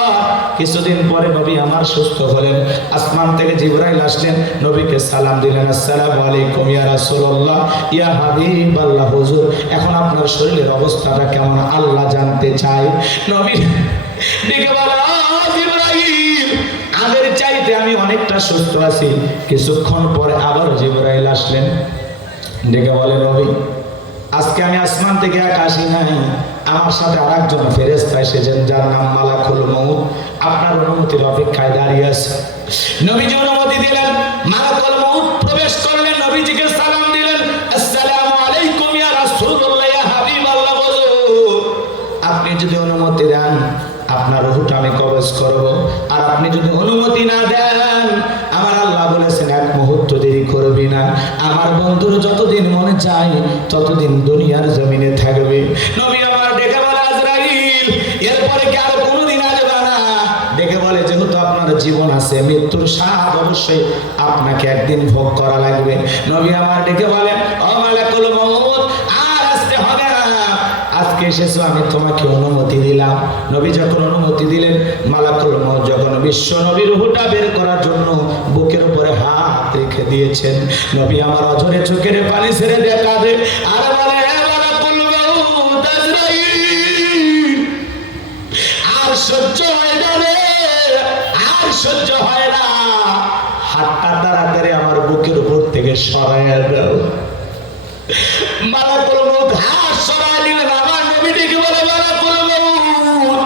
কিছুদিন পরে নবী আমার সুস্থ হলেন, আসমান থেকে জিবরাইল আসলেন, নবীকে সালাম দিলেন, আসসালামু আলাইকুম ইয়া রাসূলুল্লাহ, ইয়া হাবিবাল্লাহ, হুজুর এখন আপনার শরীরের অবস্থাটা কেমন আল্লাহ জানতে চাই। নবী ডেকে বলে, জিবরাইল আগের চাইতে আমি অনেকটা সুস্থ আছি। কিছুক্ষণ পরে আবার জিবরাইল আসলেন, ডেকে বলে, নবী আজকে আমি আসমান থেকে একা আসি নাই, আমার সাথে আরেকজন ফেরেশতা এসেছেন যার নাম মালাকুল মউত, আপনার অনুমতির অপেক্ষায় দাঁড়িয়ে আছে। নবীজি অনুমতি দিলেন, মালাকুল মউত প্রবেশ করলেন, নবীজিকে সালাম দিলেন, আসসালামু আলাইকুম ইয়া রাসূলুল্লাহ, ইয়া হাবিবাল্লাহ, আপনি যদি অনুমতি দেন আপনার রূহটা আমি কবজ করব, আর আপনি যদি অনুমতি না দেন আমার আল্লাহ বলেছেন এক মুহূর্ত দেরি করবি না, আমার বন্ধুর যতদিন মনে চাই ততদিন দুনিয়ার জমিনে থাকবে। নবী আমার ডেকে বলে, আজরাইল এরপরে কি আর কোনোদিন আসবে না? ডেকে বলে, যেহেতু আপনার জীবন আছে, মৃত্যুর স্বাদ অবশ্যই আপনাকে একদিন ভোগ করা লাগবে। নবী আমার ডেকে বলে, ও মালাকুল মউত আর আসতে হবে না, আজকে এসেছো আমি তোমাকে অনুমতি দিলাম। নবী যখন অনুমতি দিলেন, মালাকুল মউত যখন বিশ্ব নবীর রূহটা বের করার জন্য বুকের উপরে হাত রেখে দিয়েছেন, নবী আমার অঝরে চোখের পানি ছেড়ে দিয়ে কাঁদে আর বলে, হে মালাকুল মউত আজরাইল আর সহ্য হয় না রে, আর সহ্য হয় না, হাতটা তাড়াতাড়ি আমার বুকের উপর থেকে সরাইয়া দাও। মালাকুল মউত হাত সরাই দিলেন, আমার নবী ডেকে বলে, মালাকুল মউত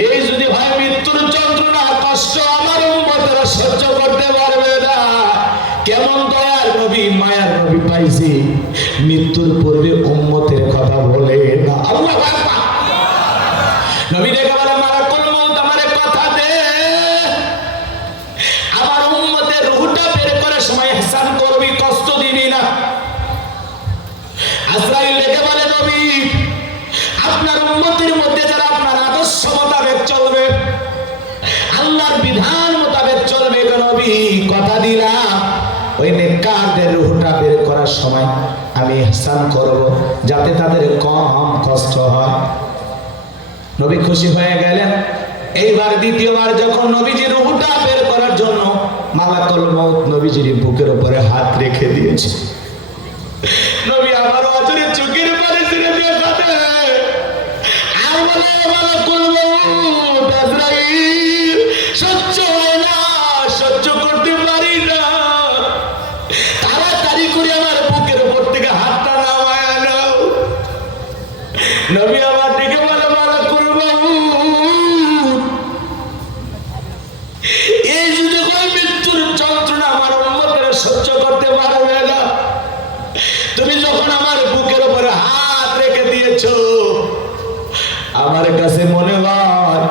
এই যদি হয় মৃত্যুর যন্ত্রণা কষ্ট আমার উম্মতেরা সহ্য করতে পারবে না, কেমন দয়ার নবী মায়ার নবী পাইছি, মৃত্যুর পূর্বে উম্মতের কথা বলে না। আল্লাহু আকবার। নবী ডেকে বলে, মালাকুল মউত আমারে কথা দে, আমার উম্মতের রূহটা বের করার সময় ইহসান করবি, কষ্ট দিবি না। আজরাইল ডেকে বলে, নবী আপনার উম্মতের মধ্যে যারা আপনার আদর্শ মোতাবেক চলবে, আল্লাহর বিধান মোতাবেক চলবে, নবী কথা দিলাম ওই নেককারদের রূহটা বের করার সময় আমি ইহসান করব যাতে তাদের কম কষ্ট হয়। নবী খুশি হয়ে গেলেন। এইবার দ্বিতীয়বার যখন নবীজির রূহটা বের করার জন্য মালাকুল মউত নবীজির বুকের উপরে হাত রেখে দিয়েছে, নবী আবার অজরে চোখের পানি ছেড়ে দিয়ে কাঁদে আর বলে, মালাকুল মউত আজরাইল, সহ্য হয় না, সহ্য করতে পারি না, তাড়াতাড়ি করে আমার বুকের উপর থেকে হাতটা নামায় নাও। নবী আমার দিকে বলে, মালাকুল মউত, এই যদি হয় মৃত্যুর যন্ত্রণা আমার উম্মতেরা সহ্য করতে পারবে না। তুমি যখন আমার বুকের উপরে হাত রেখে দিয়েছো, আমার কাছে মনে হয়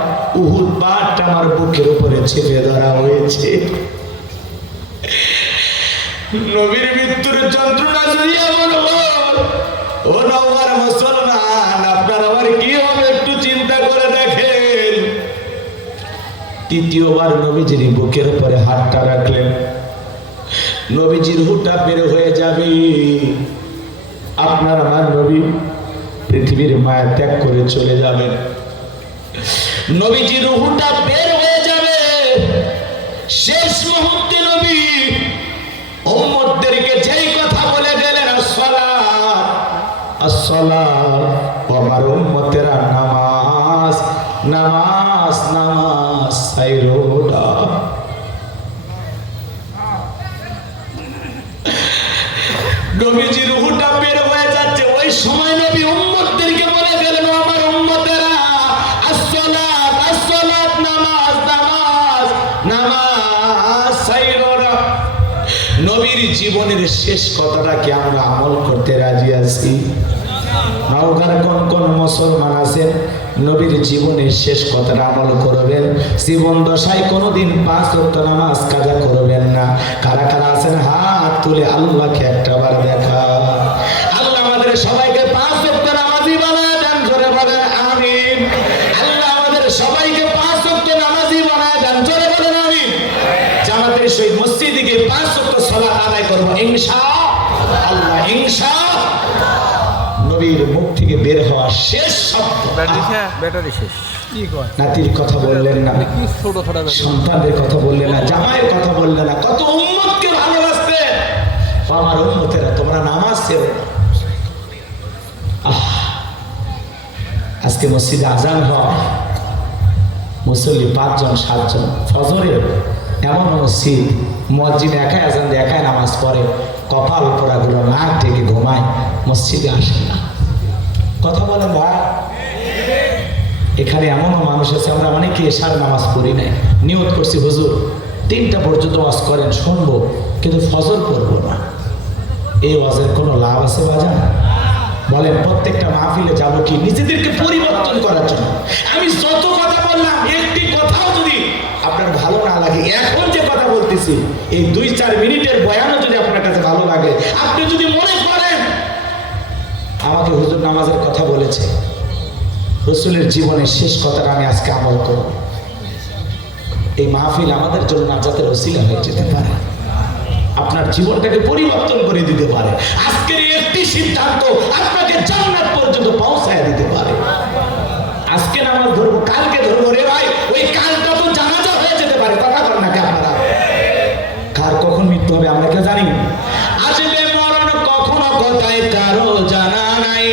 উহুদ পাহাড়টা আমার বুকের উপরে চেপে ধরা হয়েছে। নবীর মৃত্যুর যন্ত্রণা যদি এমন হয়, ও নওয়ার মুসলমান, আপনার আমার কি হবে একটু চিন্তা করে দেখেন। তৃতীয়বার নবীজির বুকের উপরে হাতটা রাখলেন। নবীজির রূহটা বের হয়ে যাবে। আপনার আমার নবী পৃথিবীর মায়া ত্যাগ করে চলে যাবেন। নবীজির রূহটা বের হয়ে যাবে। শেষ মুহূর্তে নবী উম্মতদেরকে যেই কথা বলে গেলেন, আসসালাত আসসালাত, আমার উম্মতেরা নামাজ নামাজ নামাজ ছাইরো না। নবীজির রূহটা বের হয়ে যাচ্ছে। ওই সময় নবী উম্মতদেরকে বলে গেলেন, আমার উম্মতেরা আসসালাত আসসালাত, নামাজ নামাজ নামাজ ছাইরো না। নবীর জীবনের শেষ কথাটা কি আমরা আমল করতে রাজি আছি? নওগাঁর কোন কোন মুসলমান আছেন নবীর জীবনের শেষ কথাটা আমল করবেন? জীবন দশায় কোনোদিন 5 ওয়াক্ত নামাজ কাজা করবেন না। কারা কারা আছেন হাত তুলে আল্লাহকে একটাবার দেখা। আল্লাহ আমাদের সবাইকে 5 ওয়াক্ত নামাজি বানায় দেন, জোরে বলেন আমিন। আল্লাহ আমাদের সবাইকে 5 ওয়াক্ত নামাজি বানায় দেন, জোরে বলেন আমিন। জামাতের সহিত মসজিদে গিয়ে 5 ওয়াক্ত সালাত আদায় করব ইনশাআল্লাহ, ইনশাআল্লাহ। নবীর মুখ থেকে বের হওয়া শেষ শব্দ, ব্যাটারি শেষ। নাতির কথা বললেন না, সন্তানদের কথা বললেন না, জামাইয়ের কথা বললেন না, কত উম্মতকে ভালোবাসতে। আমার উম্মতেরা তোমরা নামাজ ছেড়ো না। আজকে মসজিদে আজান হয়, মুসল্লি 5 জন 7 জন। ফজরে এমন মসজিদ, মুয়াজ্জিন একাই আজান দিয়ে একাই নামাজ পড়ে, কপাল পোড়াগুলো নাক ঢেকে ঘুমায়, মসজিদে আসে না। কথা বলেন ভাই। এখানে এমনও মানুষ আছে, আমরা অনেকে এশার নামাজ পড়ি নাই, নিয়ত করছি হুজুর 3টা পর্যন্ত ওয়াজ করেন, শুনবো, কিন্তু ফজর পড়বো না। এই ওয়াজের কোনো লাভ আছে বাজান? বলেন, প্রত্যেকটা মাহফিলে যাবো কি নিজেদেরকে পরিবর্তন করার জন্য? আমি যত কথা বললাম, একটি কথাও যদি আপনার ভালো না লাগে, এখন যে কথা বলতেছি এই 2-4 মিনিটের বয়ানও যদি আপনার কাছে ভালো লাগে, আপনি যদি মনে করেন আমাকে হুজুর নামাজের কথা বলেছে, রসুলের জীবনের শেষ কথাটা আমি আজকে আমল করব, এই মাহফিল আমাদের জন্য নাজাতের ওসিলা হয়ে যেতে পারে, আপনার জীবনটাকে পরিবর্তন করে দিতে পারে। আজকের একটি সিদ্ধান্ত আপনাকে জান্নাত পর্যন্ত পৌঁছায় দিতে পারে। আজকে নামাজ ধরবো, কালকে ধরবো, রে ভাই ওই কালটা তো জানাজা হয়ে যেতে পারে। কথা বলেন নাকি আপনারা? কার কখন মৃত্যু হবে আমরা কেউ জানি না। আসবে মরণ কখনো কোথায় কারো জানা নাই,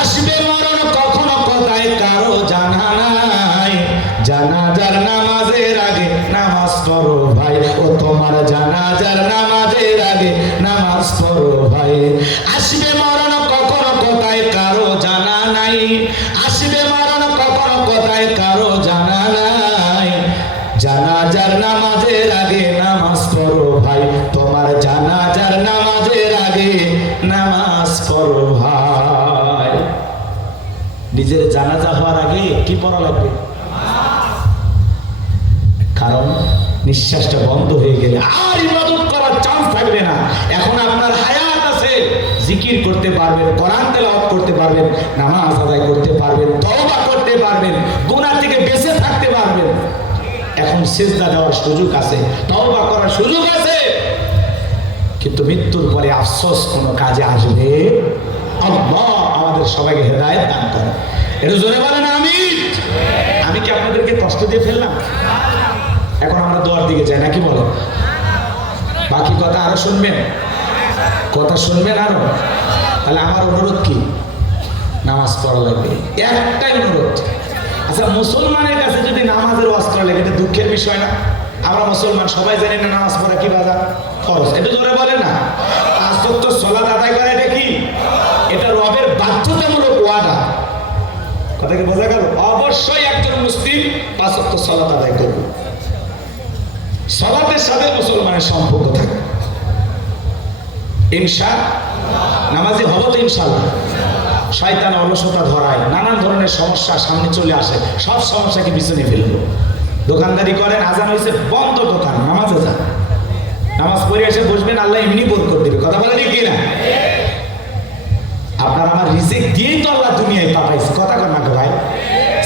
আসবে মরণ কখনো কোথায় কারো জানা নাই। জানাজার নামাজের আগে নামাজ পড়ো ভাই, ও তোমার জানাজার নামাজের আগে নামাজ পড়ো ভাই। আসবে মরণ কখনো কোথায় কারো জানা নাই, আসবে মরণ কখনো কোথায় কারো জানা নাই। জানাজার নামাজের আগে নামাজ পড়ো ভাই, তোমার জানাজার নামাজের আগে নামাজ পড়ো ভাই। নিজের জানাজা হওয়ার আগে কি পড়া লাগবে? কারণ নিঃশ্বাসটা বন্ধ হয়ে গেলে আর ইবাদত করার চান্স থাকবে না। এখন আপনার হায়াত আছে, জিকির করতে পারবেন, কোরআন তেলাওয়াত করতে পারবেন, নামাজ আদায় করতে পারবেন, তওবা করতে পারবেন, গুনাহ থেকে বেঁচে থাকতে পারবেন। এখন সিজদা দেওয়ার সুযোগ আছে, তওবা করার সুযোগ আছে, কিন্তু মৃত্যুর পরে আফসোস কোনো কাজে আসবে। আল্লাহ আমাদের সবাইকে হেদায়েত দান করে। এটা জোরে বলেন আমিন। আমি কি আপনাদেরকে কষ্ট দিয়ে ফেললাম? এখন আমরা দোয়ার দিকে যাই নাকি বলো? বাকি কথা আরো শুনবেন? কথা শুনবেন আরো? তাহলে আমার অনুরোধ কি? নামাজ পড়া লাগবে, একটাই অনুরোধ। আচ্ছা, মুসলমানের কাছে যদি নামাজের ওয়াজ করা লাগে, এটা দুঃখের বিষয় না? আমরা মুসলমান সবাই জানি না নামাজ পড়া কি বাধা? ফরজ। এটা জোরে বলেন না। 5 ওয়াক্ত সালাত আদায় করা এটা কি? এটা রবের বাধ্যতামূলক ওয়াদা। কথা কি বোঝা গেল? অবশ্যই একজন মুসলিম 5 ওয়াক্ত সালাত আদায় করবে। সালাতের সাথে মুসলমানের সম্পর্ক থাকে। ইনশাআল্লাহ নামাজি হব তো ইনশাআল্লাহ। শয়তান অলসতা ধরায়, নানান ধরনের সমস্যা সামনে চলে আসে, সব সমস্যাকে পিছনে ফেলবো। দোকানদারি করেন, আজান হয়েছে, বন্ধ দোকান, নামাজে যান। নামাজ পড়ে এসে বসবেন, আল্লাহ এমনি বরকত দিবে। কথা বলেন কি না? আপনার আমার রিজিক দিয়েই তো আল্লাহ দুনিয়ায় পাঠাইছে। কথা কর না ভাই?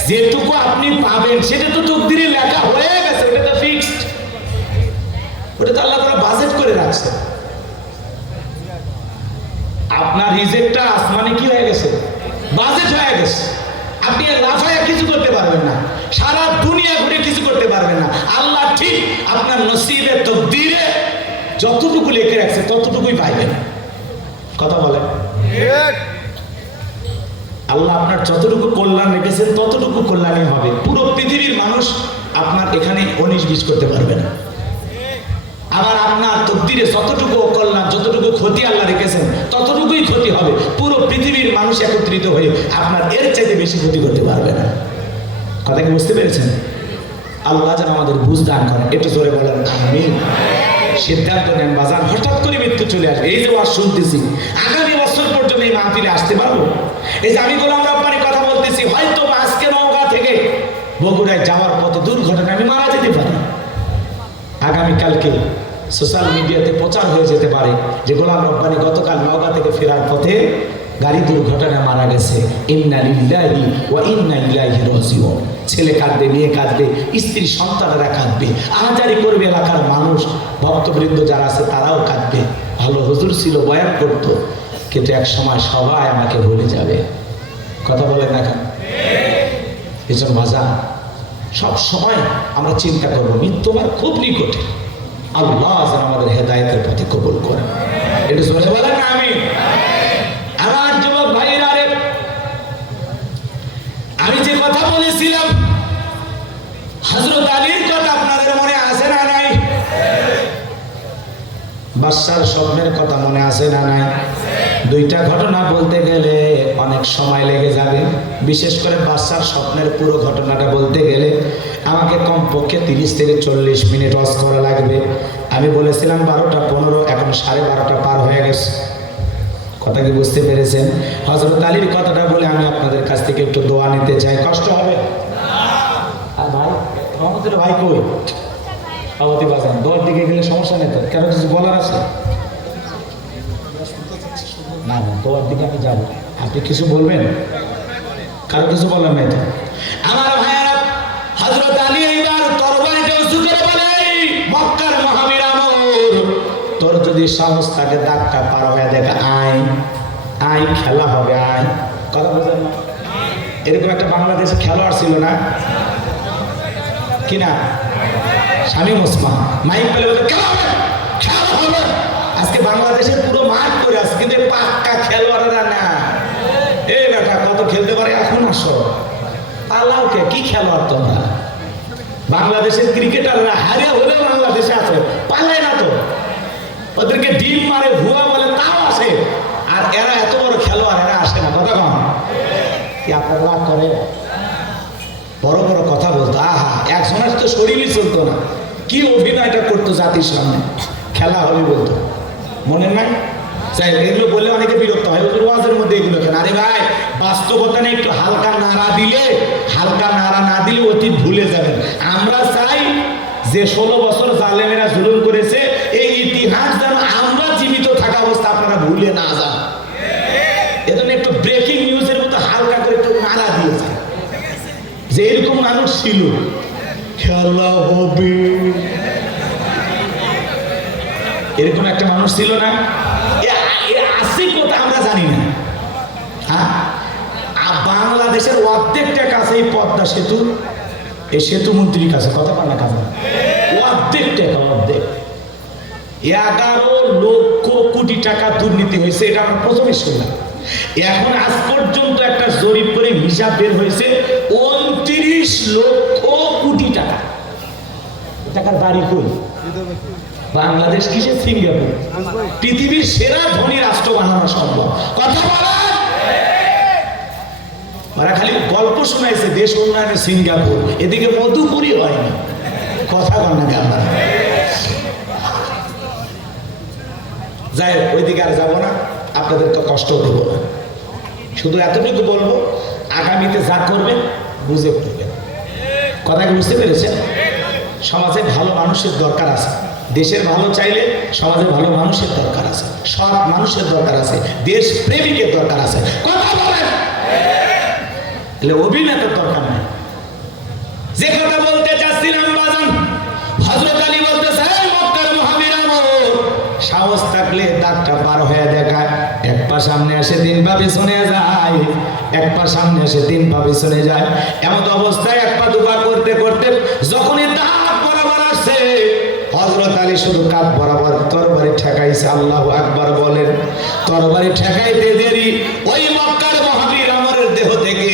যেটুকু আপনি পাবেন সেটা তো তকদিরে লেখা হয়ে গেছে, ওটা তো ফিক্সড। ওটা তো আল্লাহ তাআলা বাজেট করে রাখছে। আপনার রিজিকটা আসমানে কি হয়ে গেছে? বাজেট হয়ে গেছে। আপনি লাফায়া কিছু করতে পারবেন না, সারা দুনিয়া ঘুরে কিছু করতে পারবেন না। আল্লাহ ঠিক আপনার নসিবে তকদিরে যতটুকু লিখে রাখছে ততটুকুই পাইবেন। কথা বলেন। আল্লাহ আপনার যতটুকু কল্যাণ রেখেছেন ততটুকু কল্যাণই হবে। পুরো পৃথিবীর মানুষ আপনার এখানে 19-20 করতে পারবে না। আবার আপনার তকদিরে যতটুকু কল্যাণ, যতটুকু ক্ষতি আল্লাহ রেখেছেন ততটুকুই ক্ষতি হবে। পুরো পৃথিবীর মানুষ একত্রিত হয়ে আপনার এর চাইতে বেশি ক্ষতি করতে পারবে না। কথা কি বুঝতে পেরেছেন? আল্লাহ যেন আমাদের বুঝ দান করেন। একটু জোরে বলেন আমিন। সিদ্ধান্ত নেন বাজান, হঠাৎ করে মৃত্যু চলে আসবে। এই যে ওয়াজ শুনতেছি, আগামী বছর পর্যন্ত এই মাহফিলে আসতে পারবো? এই যে আমি গোলাম রব্বানির কথা বলতেছি, হয়তো আজকে নওগাঁ থেকে বগুড়ায় যাওয়ার পথে দুর্ঘটনা আমি মারা যেতে পারি। আগামীকালকে সোশ্যাল মিডিয়াতে প্রচার হয়ে যেতে পারে যে গোলাম রব্বানি গতকাল নওগাঁ থেকে ফেরার পথে গাড়ি দুর্ঘটনায় মারা গেছে। ইন্না লিল্লাহি ওয়া ইন্না ইলাইহি রাজিউন। ছেলে কাঁদবে, মেয়ে কাঁদবে, স্ত্রী সন্তানেরা কাঁদবে, আহাজারি করবে এলাকার মানুষ, ভক্তবৃন্দ যারা আছে তারাও কাঁদবে। ভালো হুজুর ছিল, বয়ান করতো, কিন্তু এক সময় সবাই আমাকে ভুলে যাবে। কথা বলেন না কেন? এজন্য ভাজা সব সময় আমরা চিন্তা করবো মৃত্যু আমার খুব নিকটে। আল্লাহ যেন আমাদের হেদায়েতের পথে কবুল করেন। এটা জোরে বলেন না আমিন। আমার যুবক ভাইরা, আমি যে কথা বলেছিলাম হযরত আলীর কথা আপনাদের মনে আছে না নাই? বাদশার স্বপ্নের কথা মনে আছে না নাই? দুইটা ঘটনা বলতে গেলে অনেক সময় লেগে যাবে। বিশেষ করে বাদশার স্বপ্নের পুরো ঘটনাটা বলতে গেলে আমাকে কমপক্ষে 30 থেকে 40 মিনিট ওয়াজ করা লাগবে। আমি বলেছিলাম 12টা 15, এখন 12:30 পার হয়ে গেছে। কথা কি বুঝতে পেরেছেন? হযরত আলীর কথাটা বলে আমি আপনাদের কাছ থেকে একটু দোয়া নিতে চাই। কষ্ট হবে? আর ভাই আমাদের ভাই কই? আওয়াতি বাজান দোয়ার দিকে গেলে সমস্যা নেই তো? কেন কিছু বলার আছে? না না, দোয়ার দিকে আমি যাবো। আপনি কিছু বলবেন? কারো কিছু বলার নাই তো? আমার ভাইয়ারা, হযরত আলী এইবার তরবারিটা উঁচু করে বলে, মক্কার মহাবীর আমর, তোর যদি সাহস থাকে দাগটা পার হয়ে দেখা, আয় আয়, খেলা হবে, আয়। কথা বোঝেন না? এরকম একটা বাংলাদেশে খেলোয়াড় ছিল না কিনা? শামীম ওসমান মাইক পেলে বলতে খেলা হবে। আজকে বাংলাদেশের পুরো মাঠ করে আছে, কিন্তু পাক্কা খেলোয়াড়রা না। এই বেটা কত খেলতে পারে, এখন আসো পালাও। কে কি খেলোয়াড় তোমরা? বাংলাদেশের ক্রিকেটাররা হারিয়ে হলেও বাংলাদেশে আছে, পালায় না তো। ওদেরকে ডিম মারে, ভুয়া বলে, তাও আসে। আর এরা এত বড় খেলোয়াড়, এরা আসে না। কথা কম কি আপনারা রাগ করে? বড় বড় কথা বলতো, আহা, একজনের তো শরীরই চলতো না, কি অভিনয়টা করতো জাতির সামনে। খেলা হবে বলতো, মনে নাই? চাই এগুলো বললে অনেকে বিরক্ত হয়, ওদের ওয়াজের মধ্যে এগুলো কেন? আরে ভাই, বাস্তবতা নেই, একটু হালকা নাড়া না দিলে অতীত ভুলে যাবেন। আমরা চাই যে 16 বছর জালেমেরা জুলুম করেছে, এই ইতিহাস যেন আমরা জীবিত থাকা অবস্থা আপনারা ভুলে না যান। এজন্য একটু ব্রেকিং নিউজের মতো হালকা করে একটু নাড়া দিয়েছে যে এরকম মানুষ ছিল, খেলা হবে। এরকম একটা মানুষ ছিল না? আছে কোথা আমরা জানি না। হ্যাঁ, বাংলাদেশের অর্ধেক টাকা আছে এই পদ্মা সেতু, এই সেতু মন্ত্রীর কাছে। কথা পান না কাজ, অর্ধেক টাকা, অর্ধেক 11 লক্ষ কোটি টাকা দুর্নীতি হয়েছে, এটা আমরা প্রথমে শুনলাম। এখন আজ পর্যন্ত একটা জরিপ করে হিসাব বের হয়েছে 29 লক্ষ কোটি টাকা। টাকার বাড়ি কই? বাংলাদেশ কিসে? সিঙ্গাপুর। পৃথিবীর সেরা ধনী রাষ্ট্র বানানো সম্ভব। কথা বলেন। ওরা খালি গল্প শোনাইছে দেশ উন্নয়নে সিঙ্গাপুর, এদিকে মধুপুরি হয়নি। কথা বল না কেন? যাই হোক, ওইদিকে আর যাবো না, আপনাদের তো কষ্ট দেব না। শুধু এতটুকু বলবো, আগামীতে যা করবেন বুঝে করবেন। কথা কি বুঝতে পেরেছেন? সমাজে ভালো মানুষের দরকার আছে। দেশের ভালো চাইলে সমাজে ভালো মানুষের দরকার আছে, সৎ মানুষের দরকার আছে, দেশ প্রেমিকের দরকার আছে। কথা বলেন। অভিনেতার দরকার নেই। যে কথা বলতে চাচ্ছিলাম বাজান, হযরত আলী বলতেছে, মক্কার মহাবীর আমর, সাহস থাকলে দাগটা পার হয়ে দেখায়। এক পা সামনে আসে 3 পা পিছনে যায়, এক পা সামনে আসে 3 পা পিছনে যায়। এমন অবস্থায় 1 পা 2 পা করতে করতে যখনই দাগ বরাবর আসছে, হযরত আলী শুধু কাঁধ বরাবর তরবারি ঠেকাইছে। আল্লাহু আকবার বলেন। তরবারি ঠেকাইতে দেরি, ওই মক্কার মহাবীর আমরের দেহ থেকে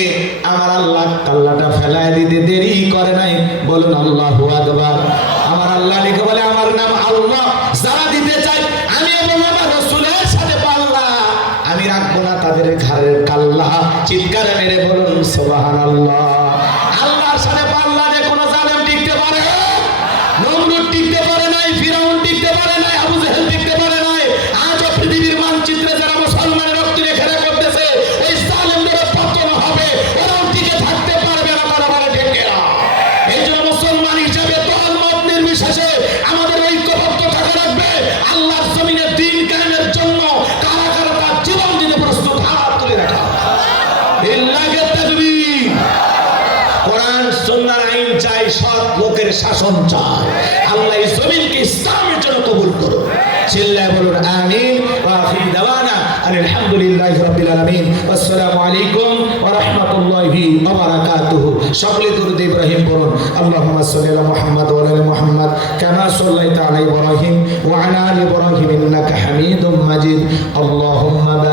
আমার আল্লাহ কাল্লাটা ফেলায় দিতে দেরি করে নাই। বলুন আল্লাহু আকবার। আমার আল্লাহ লিখে বলে, আমার নাম আল্লাহ, যারা দিতে চাই আমি এবং আমার রাসূলের সাথে পাল্লা, আমি রাখবো না তাদের ঘাড়ের কাল্লা। চিৎকার মেরে বলুন সুবহানাল্লাহ। আল্লাহর সাথে পাল্লা দিয়ে কোনো জালেম টিকতে পারে? নমরুদ টিকতে পারে নাই, ফিরাউন টিকতে পারে নাই, আবু জেহেল টিকতে পারে নাই। আজও পৃথিবীর মানচিত্রে যারা মুসলমানের রক্ত দিয়ে খেলা করতেছে, ওই জালেমদের পতন হবে, ওরাও টিকে থাকতে পারবে না। তারা বলে ঠিক না। এই জন্য মুসলমান হিসাবে দল মত নির্বিশেষে আমাদের ঐক্যবদ্ধ থাকা লাগবে। আল্লাহর জমিনে দ্বীন কায়েমের জন্য কারা কারা তার জীবন দিতে প্রস্তুত, হাত তুলে রাখা। লিল্লাহি তাকবীর। কোরআন সুন্নাহর আইন চাই, সৎ লোকের শাসন চাই। আল্লাহ এই জমিনকে ইসলামের জন্য কবুল করুন। চিল্লায় বলুন আমিন। ওয়া আখিরু দাওয়ানা আলহামদুলিল্লাহি রাব্বিল আলামিন। আসসালামু আলাইকুম ওয়া রাহমাতুল্লাহি ওয়া বারাকাতুহু। সকলে দরুদ ইব্রাহিম পড়ুন। আল্লাহুম্মা সাল্লি আলা মুহাম্মাদ ওয়া আলা মুহাম্মাদ কামা সাল্লাইতা আলা ইব্রাহিম ওয়া আলা আলি ইব্রাহিম ইন্নাকা হামিদুম মাজিদ। আল্লাহুম্মা